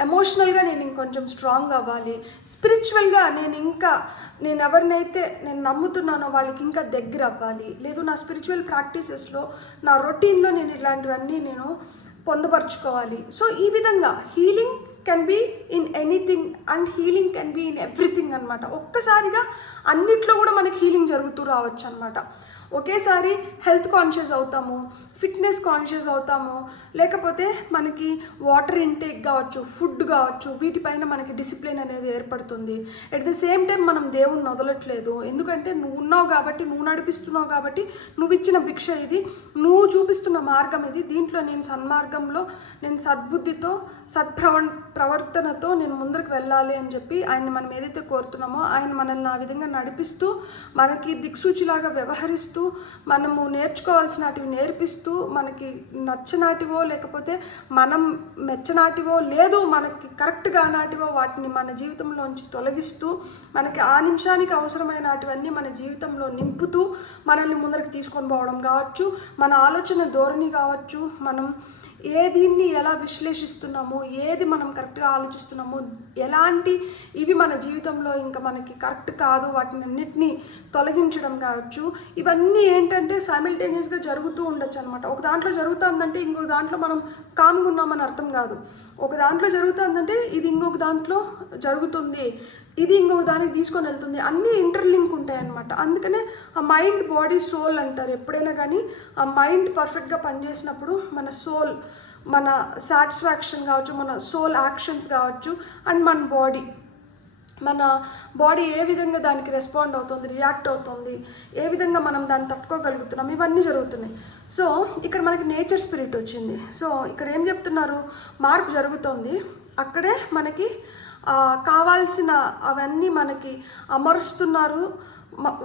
ఎమోషనల్గా నేను ఇంకొంచెం స్ట్రాంగ్ అవ్వాలి, స్పిరిచువల్గా నేను ఎవరినైతే నేను నమ్ముతున్నానో వాళ్ళకి ఇంకా దగ్గర అవ్వాలి, లేదు నా స్పిరిచువల్ ప్రాక్టీసెస్లో నా రొటీన్లో నేను ఇలాంటివన్నీ నేను పొందుపరుచుకోవాలి. సో ఈ విధంగా healing can be in anything and healing can be in everything అనమాట. ఒక్కసారిగా అన్నిట్లో కూడా మనకి హీలింగ్ జరుగుతూ రావచ్చు అనమాట. ఒకేసారి హెల్త్ కాన్షియస్ అవుతాము, ఫిట్నెస్ కాన్షియస్ అవుతాము, లేకపోతే మనకి వాటర్ ఇంటేక్ కావచ్చు, ఫుడ్ కావచ్చు, వీటిపైన మనకి డిసిప్లిన్ అనేది ఏర్పడుతుంది. ఎట్ ద సేమ్ టైం మనం దేవుణ్ణి వదలట్లేదు, ఎందుకంటే నువ్వు ఉన్నావు కాబట్టి, నువ్వు నడిపిస్తున్నావు కాబట్టి, నువ్వు ఇచ్చిన భిక్ష ఇది, నువ్వు చూపిస్తున్న మార్గం ఇది, దీంట్లో నేను సన్మార్గంలో, నేను సద్బుద్ధితో, ప్రవర్తనతో నేను ముందుకు వెళ్ళాలి అని చెప్పి ఆయన్ని మనం ఏదైతే కోరుతున్నామో ఆయన మనల్ని ఆ విధంగా నడిపిస్తూ, మనకి దిక్సూచిలాగా వ్యవహరిస్తూ, మనము నేర్చుకోవాల్సినటివి నేర్పిస్తూ, మనకి నచ్చనాటివో లేకపోతే మనం మెచ్చనాటివో లేదు మనకి కరెక్ట్గా నాటివో వాటిని మన జీవితంలోంచి తొలగిస్తూ, మనకి ఆ నిమిషానికి అవసరమైనటివన్నీ మన జీవితంలో నింపుతూ మనల్ని ముందరికి తీసుకొని పోవడం కావచ్చు, మన ఆలోచన ధోరణి కావచ్చు, మనం దీన్ని ఎలా విశ్లేషిస్తున్నాము, ఏది మనం కరెక్ట్గా ఆలోచిస్తున్నాము, ఎలాంటి ఇవి మన జీవితంలో ఇంకా మనకి కరెక్ట్ కాదు వాటిని అన్నిటినీ తొలగించడం కావచ్చు. ఇవన్నీ ఏంటంటే సైమిల్టేనియస్గా జరుగుతూ ఉండొచ్చు అనమాట. ఒక దాంట్లో జరుగుతుందంటే ఇంకొక దాంట్లో మనం కామ్గా ఉన్నామని అర్థం కాదు. ఒక దాంట్లో జరుగుతుందంటే ఇది ఇంకొక దాంట్లో జరుగుతుంది, ఇది ఇంకొక దానికి తీసుకొని వెళ్తుంది, అన్నీ ఇంటర్లింక్ ఉంటాయి అన్నమాట. అందుకనే ఆ మైండ్, బాడీ, సోల్ అంటారు. ఎప్పుడైనా కానీ ఆ మైండ్ పర్ఫెక్ట్గా పనిచేసినప్పుడు మన సోల్, మన సాటిస్ఫాక్షన్ కావచ్చు, మన సోల్ యాక్షన్స్ కావచ్చు, అండ్ మన బాడీ ఏ విధంగా దానికి రెస్పాండ్ అవుతుంది, రియాక్ట్ అవుతుంది, ఏ విధంగా మనం దాన్ని తట్టుకోగలుగుతున్నాం, ఇవన్నీ జరుగుతున్నాయి. సో ఇక్కడ మనకి నేచర్ స్పిరిట్ వచ్చింది. సో ఇక్కడ ఏం చెప్తున్నారు? మార్పు జరుగుతుంది, అక్కడే మనకి కావాల్సిన అవన్నీ మనకి అమరుస్తున్నారు,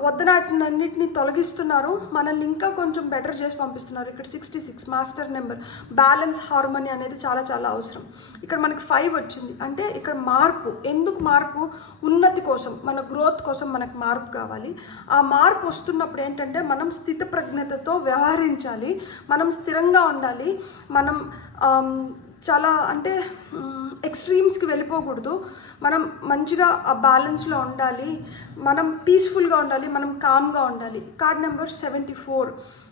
వద్దనాటినన్నిటిని తొలగిస్తున్నారు, మనల్ని ఇంకా కొంచెం బెటర్ చేసి పంపిస్తున్నారు. ఇక్కడ 66 మాస్టర్ నెంబర్, బ్యాలెన్స్, హార్మనీ అనేది చాలా చాలా అవసరం. ఇక్కడ మనకి 5 వచ్చింది అంటే ఇక్కడ మార్పు. ఎందుకు మార్పు? ఉన్నతి కోసం, మన గ్రోత్ కోసం మనకు మార్పు కావాలి. ఆ మార్పు వస్తున్నప్పుడు ఏంటంటే మనం స్థితప్రజ్ఞతతో వ్యవహరించాలి, మనం స్థిరంగా ఉండాలి, మనం చాలా అంటే ఎక్స్ట్రీమ్స్కి వెళ్ళిపోకూడదు, మనం మంచిగా ఆ బ్యాలెన్స్లో ఉండాలి, మనం పీస్ఫుల్గా ఉండాలి, మనం కామ్గా ఉండాలి. Card number 74.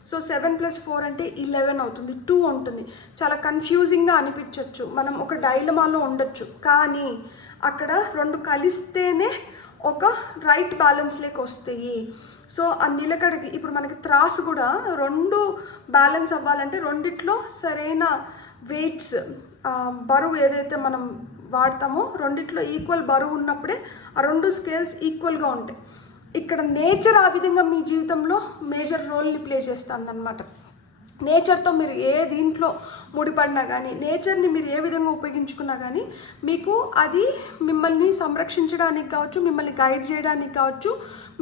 సో 7+4 అంటే 11 అవుతుంది, 2 ఉంటుంది. చాలా కన్ఫ్యూజింగ్గా అనిపించవచ్చు, మనం ఒక డైలమాలో ఉండొచ్చు, కానీ అక్కడ 2 కలిస్తేనే ఒక రైట్ బ్యాలెన్స్లోకి వస్తాయి. సో ఆ నిలకడకి ఇప్పుడు మనకి త్రాసు కూడా 2 బ్యాలెన్స్ అవ్వాలంటే రెండిట్లో సరైన వెయిట్స్, బరువు ఏదైతే మనం వాడతామో రెండిట్లో ఈక్వల్ బరువు ఉన్నప్పుడే ఆ 2 స్కేల్స్ ఈక్వల్గా ఉంటాయి. ఇక్కడ నేచర్ ఆ విధంగా మీ జీవితంలో మేజర్ రోల్ని ప్లే చేస్తుంది అన్నమాట. నేచర్తో మీరు ఏ దీంట్లో ముడిపడినా కానీ, నేచర్ని మీరు ఏ విధంగా ఉపయోగించుకున్నా కానీ మీకు అది మిమ్మల్ని సంరక్షించడానికి కావచ్చు, మిమ్మల్ని గైడ్ చేయడానికి కావచ్చు,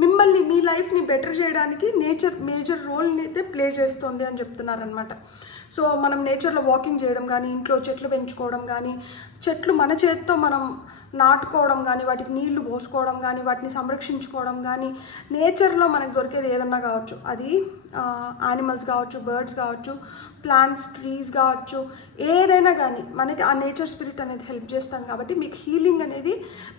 మిమ్మల్ని మీ లైఫ్ని బెటర్ చేయడానికి నేచర్ మేజర్ రోల్ని అయితే ప్లే చేస్తుంది అని చెప్తున్నారనమాట. సో మనం నేచర్లో వాకింగ్ చేయడం కానీ, ఇంట్లో చెట్లు పెంచుకోవడం కానీ, చెట్లు మన చేతితో మనం నాటుకోవడం కానీ, వాటికి నీళ్లు పోసుకోవడం కానీ, వాటిని సంరక్షించుకోవడం కానీ, నేచర్లో మనకు దొరికేది ఏదన్నా కావచ్చు, అది యానిమల్స్ కావచ్చు, బర్డ్స్ కావచ్చు, ప్లాంట్స్, ట్రీస్ కావచ్చు, ఏదైనా కానీ మనకి ఆ నేచర్ స్పిరిట్ అనేది హెల్ప్ చేస్తాం. కాబట్టి మీకు హీలింగ్ అనేది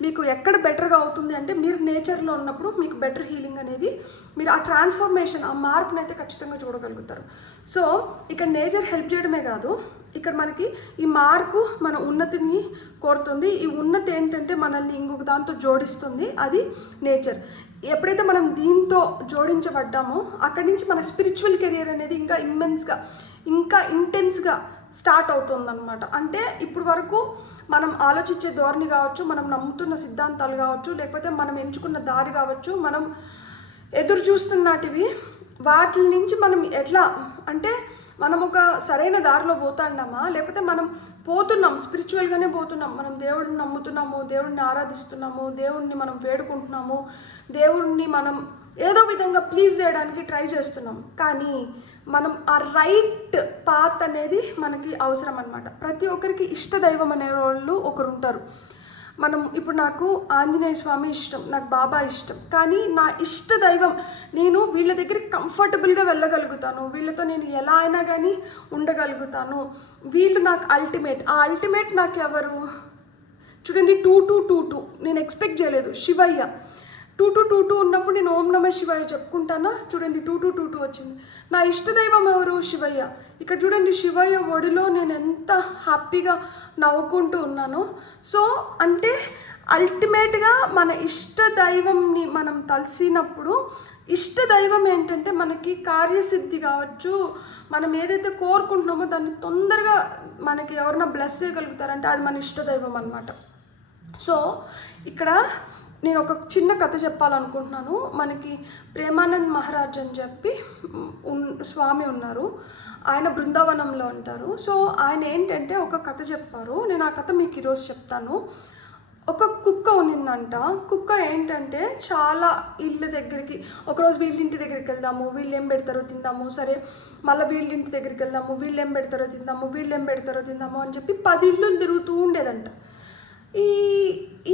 మీకు ఎక్కడ బెటర్గా అవుతుంది అంటే మీరు నేచర్లో ఉన్నప్పుడు మీకు బెటర్ హీలింగ్ అనేది, మీరు ఆ ట్రాన్స్ఫర్మేషన్, ఆ మార్పుని అయితే ఖచ్చితంగా చూడగలుగుతారు. సో ఇక్కడ నేచర్ హెల్ప్ చేయడమే కాదు, ఇక్కడ మనకి ఈ మార్పు మన ఉన్నతిని కోరుతుంది. ఈ ఉన్నతి ఏంటంటే మనల్ని ఇంకొక దాంతో జోడిస్తుంది, అది నేచర్. ఎప్పుడైతే మనం దీంతో జోడించబడ్డామో అక్కడి నుంచి మన స్పిరిచువల్ కెరియర్ అనేది ఇంకా ఇమ్మెన్స్గా, ఇంకా ఇంటెన్స్గా స్టార్ట్ అవుతుందన్నమాట. అంటే ఇప్పుడు వరకు మనం ఆలోచించే ధోరణి కావచ్చు, మనం నమ్ముతున్న సిద్ధాంతాలు కావచ్చు, లేకపోతే మనం ఎంచుకున్న దారి కావచ్చు, మనం ఎదురు చూస్తున్నటివి, వాటి నుంచి మనం ఎట్లా అంటే మనం ఒక సరైన దారిలో పోతాండామా, లేకపోతే మనం పోతున్నాం, స్పిరిచువల్గానే పోతున్నాం, మనం దేవుడిని నమ్ముతున్నాము, దేవుడిని ఆరాధిస్తున్నాము, దేవుడిని మనం వేడుకుంటున్నాము, దేవుడిని మనం ఏదో విధంగా ప్లీజ్ చేయడానికి ట్రై చేస్తున్నాం, కానీ మనం ఆ రైట్ పాత్ అనేది మనకి అవసరం అన్నమాట. ప్రతి ఒక్కరికి ఇష్ట దైవం అనే వాళ్ళు ఒకరు ఉంటారు. మనం ఇప్పుడు నాకు ఆంజనేయ స్వామి ఇష్టం, నాకు బాబా ఇష్టం, కానీ నా ఇష్ట దైవం, నేను వీళ్ళ దగ్గరికి కంఫర్టబుల్గా వెళ్ళగలుగుతాను, వీళ్ళతో నేను ఎలా అయినా కానీ ఉండగలుగుతాను, వీళ్ళు నాకు అల్టిమేట్. ఆ అల్టిమేట్ నాకు ఎవరు? చూడండి, 2222 నేను ఎక్స్పెక్ట్ చేయలేదు. శివయ్య 2222 ఉన్నప్పుడు నేను ఓం నమ శివయ్య చెప్పుకుంటానా, చూడండి 2222 వచ్చింది. నా ఇష్టదైవం ఎవరు? శివయ్య. ఇక్కడ చూడండి, శివయ్య ఒడిలో నేను ఎంత హ్యాపీగా నవ్వుకుంటూ ఉన్నాను. సో అంటే అల్టిమేట్గా మన ఇష్టదైవంని మనం తలసినప్పుడు, ఇష్టదైవం ఏంటంటే మనకి కార్యసిద్ధి కావచ్చు, మనం ఏదైతే కోరుకుంటున్నామో దాన్ని తొందరగా మనకి ఎవరైనా బ్లెస్ చేయగలుగుతారంటే అది మన ఇష్టదైవం అన్నమాట. సో ఇక్కడ నేను ఒక చిన్న కథ చెప్పాలనుకుంటున్నాను. మనకి ప్రేమానంద్ మహారాజ్ అని చెప్పి స్వామి ఉన్నారు, ఆయన బృందావనంలో ఉంటారు. సో ఆయన ఏంటంటే ఒక కథ చెప్పారు, నేను ఆ కథ మీకు ఈరోజు చెప్తాను. ఒక కుక్క ఉన్నిందంట. కుక్క ఏంటంటే చాలా ఇళ్ళ దగ్గరికి, ఒకరోజు వీళ్ళింటి దగ్గరికి వెళ్దాము, వీళ్ళు ఏం పెడతారో తిందాము, సరే మళ్ళీ వీళ్ళింటి దగ్గరికి వెళ్దాము, వీళ్ళు ఏం పెడతారో తిందాము, వీళ్ళు ఏం పెడతారో తిందాము అని చెప్పి 10 ఇళ్ళు తిరుగుతూ ఉండేదంట.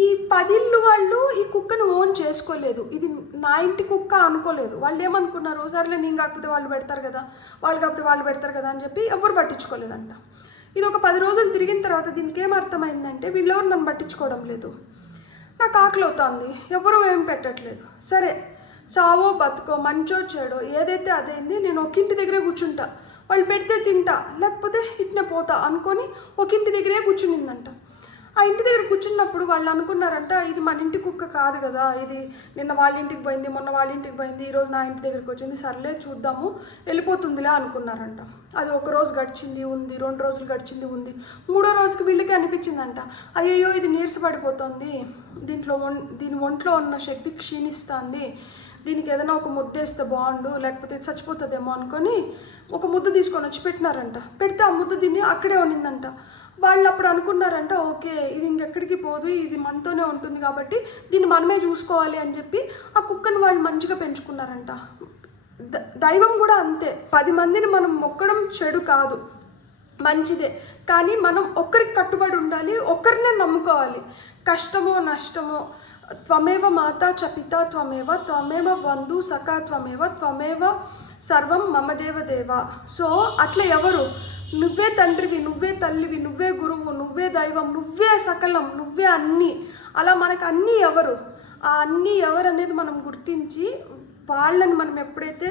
ఈ 10 ఇళ్ళు వాళ్ళు ఈ కుక్కను ఓన్ చేసుకోలేదు, ఇది నా ఇంటి కుక్క అనుకోలేదు. వాళ్ళు ఏమనుకున్నారు, సరేలే నేను కాకపోతే వాళ్ళు పెడతారు కదా, వాళ్ళు కాకపోతే వాళ్ళు పెడతారు కదా అని చెప్పి ఎవరు పట్టించుకోలేదంట. ఇది ఒక 10 రోజులు తిరిగిన తర్వాత దీనికి ఏం అర్థమైందంటే, వీళ్ళెవరు నన్ను పట్టించుకోవడం లేదు, నాకు ఆకలి అవుతుంది, ఎవరు ఏం పెట్టట్లేదు, సరే చావో బతుకో మంచో చెడో ఏదైతే అదైంది, నేను ఒక ఇంటి దగ్గరే కూర్చుంటా, వాళ్ళు పెడితే తింటా, లేకపోతే ఇట్నే పోతా అనుకొని ఒక ఇంటి దగ్గరే కూర్చునిందంట. ఆ ఇంటి దగ్గర కూర్చున్నప్పుడు వాళ్ళు అనుకున్నారంట, ఇది మన ఇంటి కుక్క కాదు కదా, ఇది నిన్న వాళ్ళ ఇంటికి పోయింది, మొన్న వాళ్ళ ఇంటికి పోయింది, ఈరోజు నా ఇంటి దగ్గరికి వచ్చింది, సర్లే చూద్దాము వెళ్ళిపోతుందిలే అనుకున్నారంట. అది 1 రోజు గడిచింది ఉంది, 2 రోజులు గడిచింది ఉంది, 3వ రోజుకి వీళ్ళకి అనిపించిందంట, అయ్యయ్యో ఇది నీరసపడిపోతుంది, దీని ఒంట్లో ఉన్న శక్తి క్షీణిస్తుంది, దీనికి ఏదైనా ఒక ముద్ద వేస్తే బాగుండు, లేకపోతే చచ్చిపోతుందేమో అనుకొని ఒక ముద్ద తీసుకొని వచ్చి పెట్టినారంట. పెడితే ఆ ముద్ద దీన్ని అక్కడే ఉండిందంట. వాళ్ళు అప్పుడు అనుకున్నారంట, ఓకే ఇది ఇంకెక్కడికి పోదు, ఇది మనతోనే ఉంటుంది కాబట్టి దీన్ని మనమే చూసుకోవాలి అని చెప్పి ఆ కుక్కను వాళ్ళు మంచిగా పెంచుకున్నారంట. దైవం కూడా అంతే, 10 మందిని మనం మొక్కడం చెడు కాదు, మంచిదే. కానీ మనం ఒక్కరికి కట్టుబడి ఉండాలి, ఒక్కరినే నమ్ముకోవాలి. కష్టమో నష్టమో త్వమేవ మాతా చ పితా త్వమేవ త్వమేవ బంధు సఖా త్వమేవ త్వమేవ సర్వం మమదేవ దేవ. సో అట్లా ఎవరు, నువ్వే తండ్రివి, నువ్వే తల్లివి, నువ్వే గురువు, నువ్వే దైవం, నువ్వే సకలం, నువ్వే అన్నీ. అలా మనకు అన్నీ ఎవరు, ఆ అన్నీ ఎవరు అనేది మనం గుర్తించి వాళ్ళని మనం ఎప్పుడైతే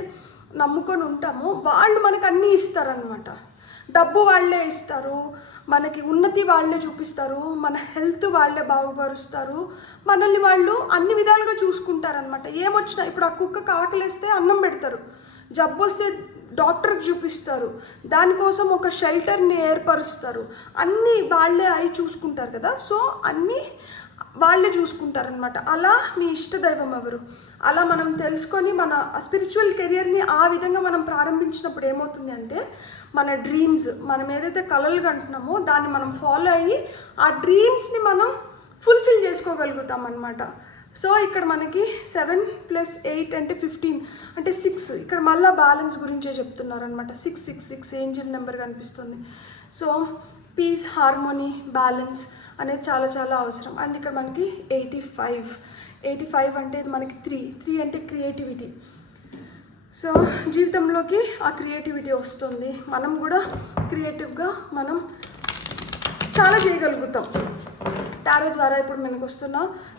నమ్ముకొని ఉంటామో వాళ్ళు మనకు అన్నీ ఇస్తారనమాట. డబ్బు వాళ్ళే ఇస్తారు, మనకి ఉన్నతి వాళ్ళే చూపిస్తారు, మన హెల్త్ వాళ్ళే బాగుపరుస్తారు, మనల్ని వాళ్ళు అన్ని విధాలుగా చూసుకుంటారనమాట. ఏమొచ్చినా ఇప్పుడు ఆ కుక్కకు ఆకలేస్తే అన్నం పెడతారు, జబ్బు వస్తే డాక్టర్కి చూపిస్తారు, దానికోసం ఒక షెల్టర్ని ఏర్పరుస్తారు, అన్నీ వాళ్ళే అయి చూసుకుంటారు కదా. సో అన్నీ వాళ్ళే చూసుకుంటారనమాట. అలా మీ ఇష్ట దైవం ఎవరు, అలా మనం తెలుసుకొని మన స్పిరిచువల్ కెరియర్ని ఆ విధంగా మనం ప్రారంభించినప్పుడు ఏమవుతుంది అంటే మన డ్రీమ్స్, మనం ఏదైతే కలలు కంటున్నామో దాన్ని మనం ఫాలో అయ్యి ఆ డ్రీమ్స్ని మనం ఫుల్ఫిల్ చేసుకోగలుగుతాం అనమాట. సో ఇక్కడ మనకి 7 + 8 అంటే 15 అంటే 6. ఇక్కడ మళ్ళీ బ్యాలెన్స్ గురించే చెప్తున్నారు అనమాట. 666 ఏంజిల్ నెంబర్ కనిపిస్తుంది. సో పీస్, హార్మోనీ, బ్యాలెన్స్ అనేది చాలా చాలా అవసరం. అండ్ ఇక్కడ మనకి 85 అంటే ఇది మనకి 3 అంటే క్రియేటివిటీ. సో జీవితంలోకి ఆ క్రియేటివిటీ వస్తుంది, మనం కూడా క్రియేటివ్గా మనం చాలా చేయగలుగుతాం. టారో ద్వారా ఇప్పుడు మనకు వస్తున్న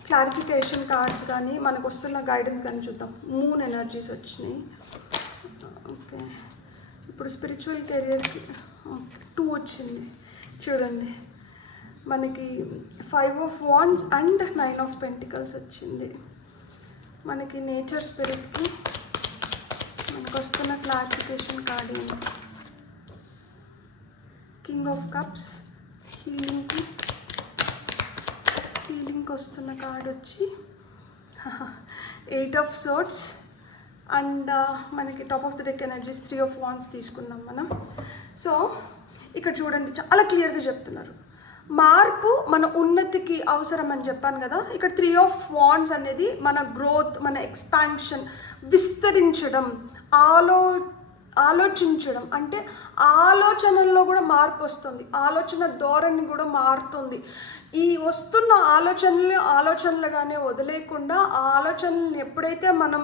క్లారిఫికేషన్ కార్డ్స్ కానీ మనకు వస్తున్న గైడెన్స్ కానీ చూద్దాం. మూన్ ఎనర్జీస్ వచ్చినాయి. ఓకే, ఇప్పుడు స్పిరిచువల్ కెరియర్కి 2 వచ్చింది చూడండి. మనకి 5 of wands and 9 of pentacles వచ్చింది. మనకి నేచర్ స్పిరిట్కి మనకు వస్తున్న క్లారిఫికేషన్ కార్డ్ ఏంటి, కింగ్ ఆఫ్ కప్స్. హీలింగ్కి వస్తున్న కార్డ్ వచ్చి 8 ఆఫ్ సోర్డ్స్ అండ్ మనకి top of the deck energies 3 of wands తీసుకుందాం మనం. సో ఇక్కడ చూడండి చాలా క్లియర్గా చెప్తున్నారు, మార్పు మన ఉన్నతికి అవసరం అని చెప్పాను కదా. ఇక్కడ 3 ఆఫ్ వాండ్స్ అనేది మన గ్రోత్, మన ఎక్స్పాన్షన్, విస్తరించడం, ఆలోచించడం, అంటే ఆలోచనల్లో కూడా మార్పు వస్తుంది, ఆలోచన ధోరణి కూడా మారుతుంది. ఈ వస్తున్న ఆలోచనలుగానే వదిలేకుండా ఆ ఆలోచనల్ని ఎప్పుడైతే మనం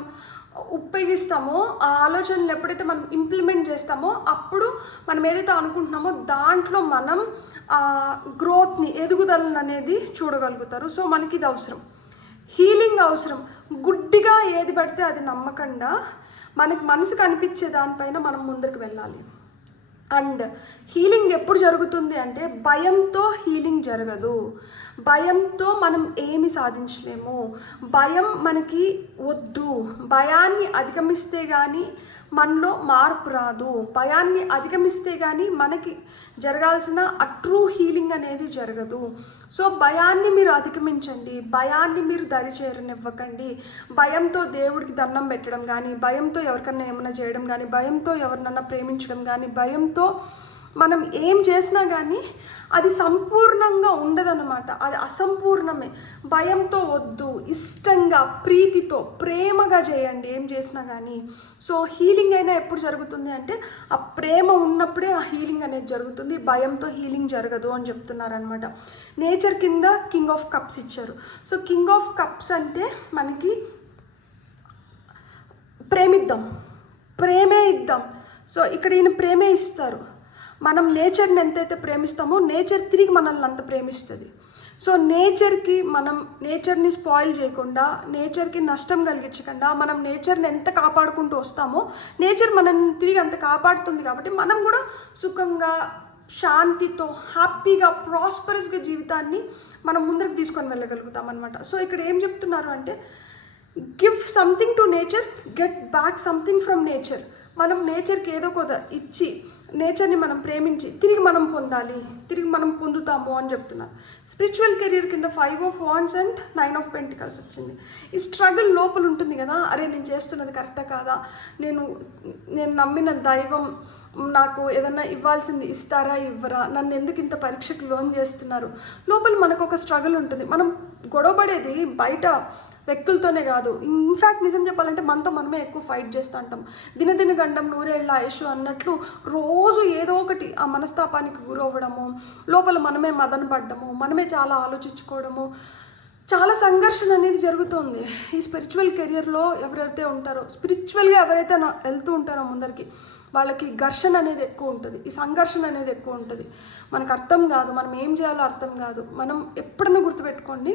ఉపయోగిస్తామో, ఆ ఆలోచనలు ఎప్పుడైతే మనం ఇంప్లిమెంట్ చేస్తామో అప్పుడు మనం ఏదైతే అనుకుంటున్నామో దాంట్లో మనం గ్రోత్ని, ఎదుగుదలను అనేది చూడగలుగుతారు. సో మనకి ఇది అవసరం, హీలింగ్ అవసరం. గుడ్డిగా ఏది పడితే అది నమ్మకుండా మనకి మనసుకు అనిపించే దానిపైన మనం ముందుకు వెళ్ళాలి. అండ్ హీలింగ్ ఎప్పుడు జరుగుతుంది అంటే భయంతో హీలింగ్ జరగదు, భయంతో మనం ఏమి సాధించలేము, భయం మనకి వద్దు. భయాన్ని అధిగమిస్తే కానీ మనలో మార్పు రాదు, భయాన్ని అధిగమిస్తే కానీ మనకి జరగాల్సిన ఆ ట్రూ హీలింగ్ అనేది జరగదు. సో భయాన్ని మీరు అధిగమించండి, భయాన్ని మీరు దరిచేరనివ్వకండి. భయంతో దేవుడికి దండం పెట్టడం కానీ, భయంతో ఎవరికన్నా ఏమైనా చేయడం కానీ, భయంతో ఎవరినన్నా ప్రేమించడం కానీ, భయంతో మనం ఏం చేసినా కానీ అది సంపూర్ణంగా ఉండదన్నమాట, అది అసంపూర్ణమే. భయంతో వద్దు, ఇష్టంగా, ప్రీతితో, ప్రేమగా చేయండి ఏం చేసినా కానీ. సో హీలింగ్ అయినా ఎప్పుడు జరుగుతుంది అంటే ఆ ప్రేమ ఉన్నప్పుడే ఆ హీలింగ్ అనేది జరుగుతుంది, భయంతో హీలింగ్ జరగదు అని చెప్తున్నారనమాట. నేచర్ కింద కింగ్ ఆఫ్ కప్స్ ఇచ్చారు. సో కింగ్ ఆఫ్ కప్స్ అంటే మనకి ప్రేమిద్దాం, ప్రేమే ఇద్దాం. సో ఇక్కడ ఈయన ప్రేమే ఇస్తారు. మనం నేచర్ని ఎంతైతే ప్రేమిస్తామో నేచర్ తిరిగి మనల్ని అంత ప్రేమిస్తుంది. సో నేచర్కి మనం నేచర్ని స్పాయిల్ చేయకుండా, నేచర్కి నష్టం కలిగించకుండా మనం నేచర్ని ఎంత కాపాడుకుంటూ వస్తామో నేచర్ మనల్ని తిరిగి అంత కాపాడుతుంది. కాబట్టి మనం కూడా సుఖంగా, శాంతితో, హ్యాపీగా, ప్రాస్పరస్గా జీవితాన్ని మనం ముందరికి తీసుకొని వెళ్ళగలుగుతాం అనమాట. సో ఇక్కడ ఏం చెప్తున్నారు అంటే give something to nature, get back something from nature. మనం నేచర్కి ఏదో కొద్ది ఇచ్చి నేచర్ని మనం ప్రేమించి తిరిగి మనం పొందాలి, తిరిగి మనం పొందుతాము అని చెప్తున్నారు. స్పిరిచువల్ కెరీర్ కింద 5 of wands and 9 of pentacles వచ్చింది. ఈ స్ట్రగుల్ లోపల ఉంటుంది కదా, అరే నేను చేస్తున్నది కరెక్టా కాదా, నేను నమ్మిన దైవం నాకు ఏదన్నా ఇవ్వాల్సింది ఇస్తారా ఇవ్వరా, నన్ను ఎందుకు ఇంత పరీక్షకు లోన్ చేస్తున్నారు, లోపల మనకు ఒక స్ట్రగుల్ ఉంటుంది. మనం గొడవపడేది బయట వ్యక్తులతోనే కాదు, ఇన్ఫ్యాక్ట్ నిజం చెప్పాలంటే మనతో మనమే ఎక్కువ ఫైట్ చేస్తూ ఉంటాం. దినదిన గండం నూరేళ్ల ఆయుష్ అన్నట్లు రోజు ఏదో ఒకటి ఆ మనస్తాపానికి గురవ్వడము, లోపల మనమే మదన పడ్డము, మనమే చాలా ఆలోచించుకోవడము, చాలా సంఘర్షణ అనేది జరుగుతుంది. ఈ స్పిరిచువల్ కెరియర్లో ఎవరైతే ఉంటారో, స్పిరిచువల్గా ఎవరైతే వెళ్తూ ఉంటారో ముందరికి, వాళ్ళకి ఘర్షణ అనేది ఎక్కువ ఉంటుంది, ఈ సంఘర్షణ అనేది ఎక్కువ ఉంటుంది. మనకు అర్థం కాదు, మనం ఏం చేయాలో అర్థం కాదు. మనం ఎప్పుడన్నా గుర్తుపెట్టుకోండి,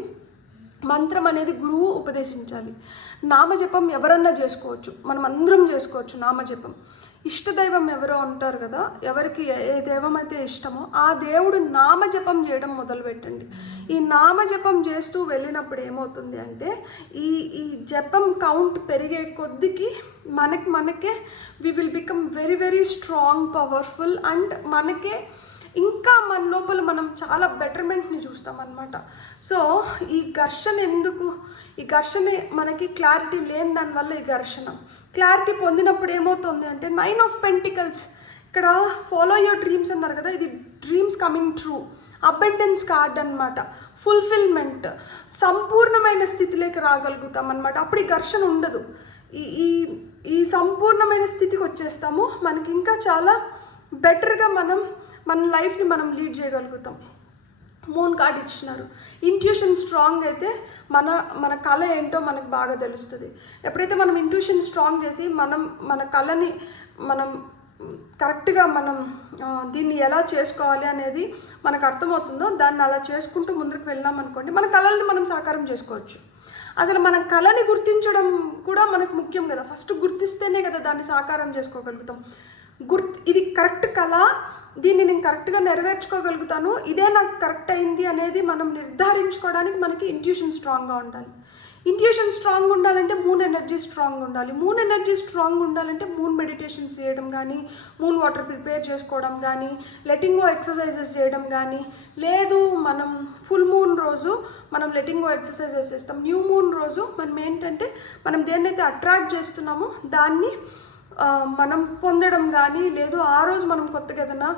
మంత్రం అనేది గురువు ఉపదేశించాలి. నామజపం ఎవరన్నా చేసుకోవచ్చు, మనం అందరం చేసుకోవచ్చు నామజపం. ఇష్టదైవం ఎవరో అంటారు కదా, ఎవరికి ఏ దైవం అయితే ఇష్టమో ఆ దేవుడు నామజపం చేయడం మొదలుపెట్టండి. ఈ నామజపం చేస్తూ వెళ్ళినప్పుడు ఏమవుతుంది అంటే ఈ జపం కౌంట్ పెరిగే కొద్దికి మనకే we will become very very strong, powerful, and మనకే ఇంకా మన లోపల మనం చాలా బెటర్మెంట్ని చూస్తాం అన్నమాట. సో ఈ ఘర్షణ ఎందుకు, ఈ ఘర్షణ మనకి క్లారిటీ లేని దానివల్ల ఈ ఘర్షణ. క్లారిటీ పొందినప్పుడు ఏమవుతుంది అంటే 9 ఆఫ్ పెంటికల్స్, ఇక్కడ ఫాలో యువర్ డ్రీమ్స్ అన్నారు కదా, ఇది dreams coming true, abundance card అనమాట, ఫుల్ఫిల్మెంట్, సంపూర్ణమైన స్థితిలోకి రాగలుగుతాం అనమాట. అప్పుడు ఈ ఘర్షణ ఉండదు, ఈ ఈ సంపూర్ణమైన స్థితికి వచ్చేస్తాము. మనకి ఇంకా చాలా బెటర్గా మన లైఫ్ని మనం లీడ్ చేయగలుగుతాం. మూన్ కార్డ్ ఇచ్చినారు. ఇంట్యూషన్ స్ట్రాంగ్ అయితే మన కళ ఏంటో మనకు బాగా తెలుస్తుంది. ఎప్పుడైతే మనం ఇంట్యూషన్ స్ట్రాంగ్ చేసి మన కళని మనం కరెక్ట్గా దీన్ని ఎలా చేసుకోవాలి అనేది మనకు అర్థమవుతుందో, దాన్ని అలా చేసుకుంటూ ముందుకు వెళ్ళాం అనుకోండి, మన కళల్ని మనం సాకారం చేసుకోవచ్చు. అసలు మన కళని గుర్తించడం కూడా మనకు ముఖ్యం కదా, ఫస్ట్ గుర్తిస్తేనే కదా దాన్ని సాకారం చేసుకోగలుగుతాం. ఇది కరెక్ట్ కళ, దీన్ని నేను కరెక్ట్గా నెరవేర్చుకోగలుగుతాను, ఇదే నాకు కరెక్ట్ అయింది అనేది మనం నిర్ధారించుకోవడానికి మనకి ఇంట్యూషన్ స్ట్రాంగ్గా ఉండాలి. ఇంట్యూషన్ స్ట్రాంగ్ ఉండాలంటే మూన్ ఎనర్జీ స్ట్రాంగ్ ఉండాలి. మూన్ ఎనర్జీ స్ట్రాంగ్ ఉండాలంటే మూన్ మెడిటేషన్స్ చేయడం కానీ, మూన్ వాటర్ ప్రిపేర్ చేసుకోవడం కానీ, లెటింగ్ గో ఎక్సర్సైజెస్ చేయడం కానీ, లేదు మనం ఫుల్ మూన్ రోజు మనం లెటింగ్ గో ఎక్సర్సైజెస్ చేస్తాం. న్యూ మూన్ రోజు మనం ఏంటంటే మనం దేన్నైతే అట్రాక్ట్ చేస్తున్నామో దాన్ని మనం పొందడం కానీ, లేదు ఆ రోజు మనం కొత్తగా ఏదైనా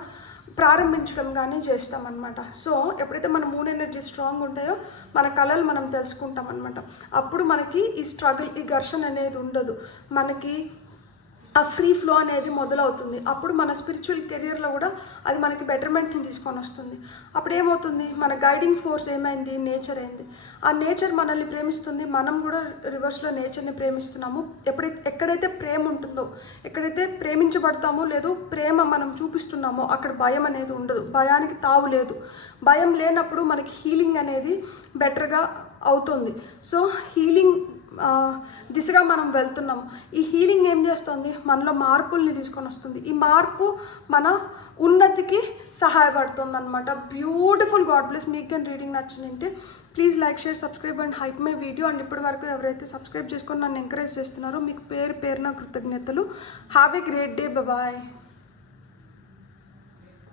ప్రారంభించడం కానీ చేస్తామన్నమాట. సో ఎప్పుడైతే మన మూన్ ఎనర్జీ స్ట్రాంగ్ ఉంటాయో మన కళలు మనం తెలుసుకుంటాం అనమాట. అప్పుడు మనకి ఈ స్ట్రగుల్, ఈ ఘర్షణ అనేది ఉండదు, మనకి ఆ ఫ్రీ ఫ్లో అనేది మొదలవుతుంది. అప్పుడు మన స్పిరిచువల్ కెరియర్లో కూడా అది మనకి బెటర్మెంట్ని తీసుకొని వస్తుంది. అప్పుడు ఏమవుతుంది, మన గైడింగ్ ఫోర్స్ ఏమైంది, నేచర్ అయింది. ఆ నేచర్ మనల్ని ప్రేమిస్తుంది, మనం కూడా రివర్స్లో నేచర్ని ప్రేమిస్తున్నాము. ఎక్కడైతే ప్రేమ ఉంటుందో, ఎక్కడైతే ప్రేమించబడతామో లేదు ప్రేమ మనం చూపిస్తున్నామో అక్కడ భయం అనేది ఉండదు, భయానికి తావు లేదు. భయం లేనప్పుడు మనకి హీలింగ్ అనేది బెటర్గా అవుతుంది. సో హీలింగ్ దిశగా మనం వెళ్తున్నాము. ఈ హీలింగ్ ఏం చేస్తుంది, మనలో మార్పుల్ని తీసుకొని వస్తుంది. ఈ మార్పు మన ఉన్నతికి సహాయపడుతుంది అనమాట. బ్యూటిఫుల్. God bless. మీకు కానీ రీడింగ్ నచ్చినంటే please like, share, subscribe and hype my video. And ఇప్పటి వరకు ఎవరైతే సబ్స్క్రైబ్ చేసుకొని నన్ను ఎంకరేజ్ చేస్తున్నారో మీకు పేరున కృతజ్ఞతలు. Have a great day. Bye.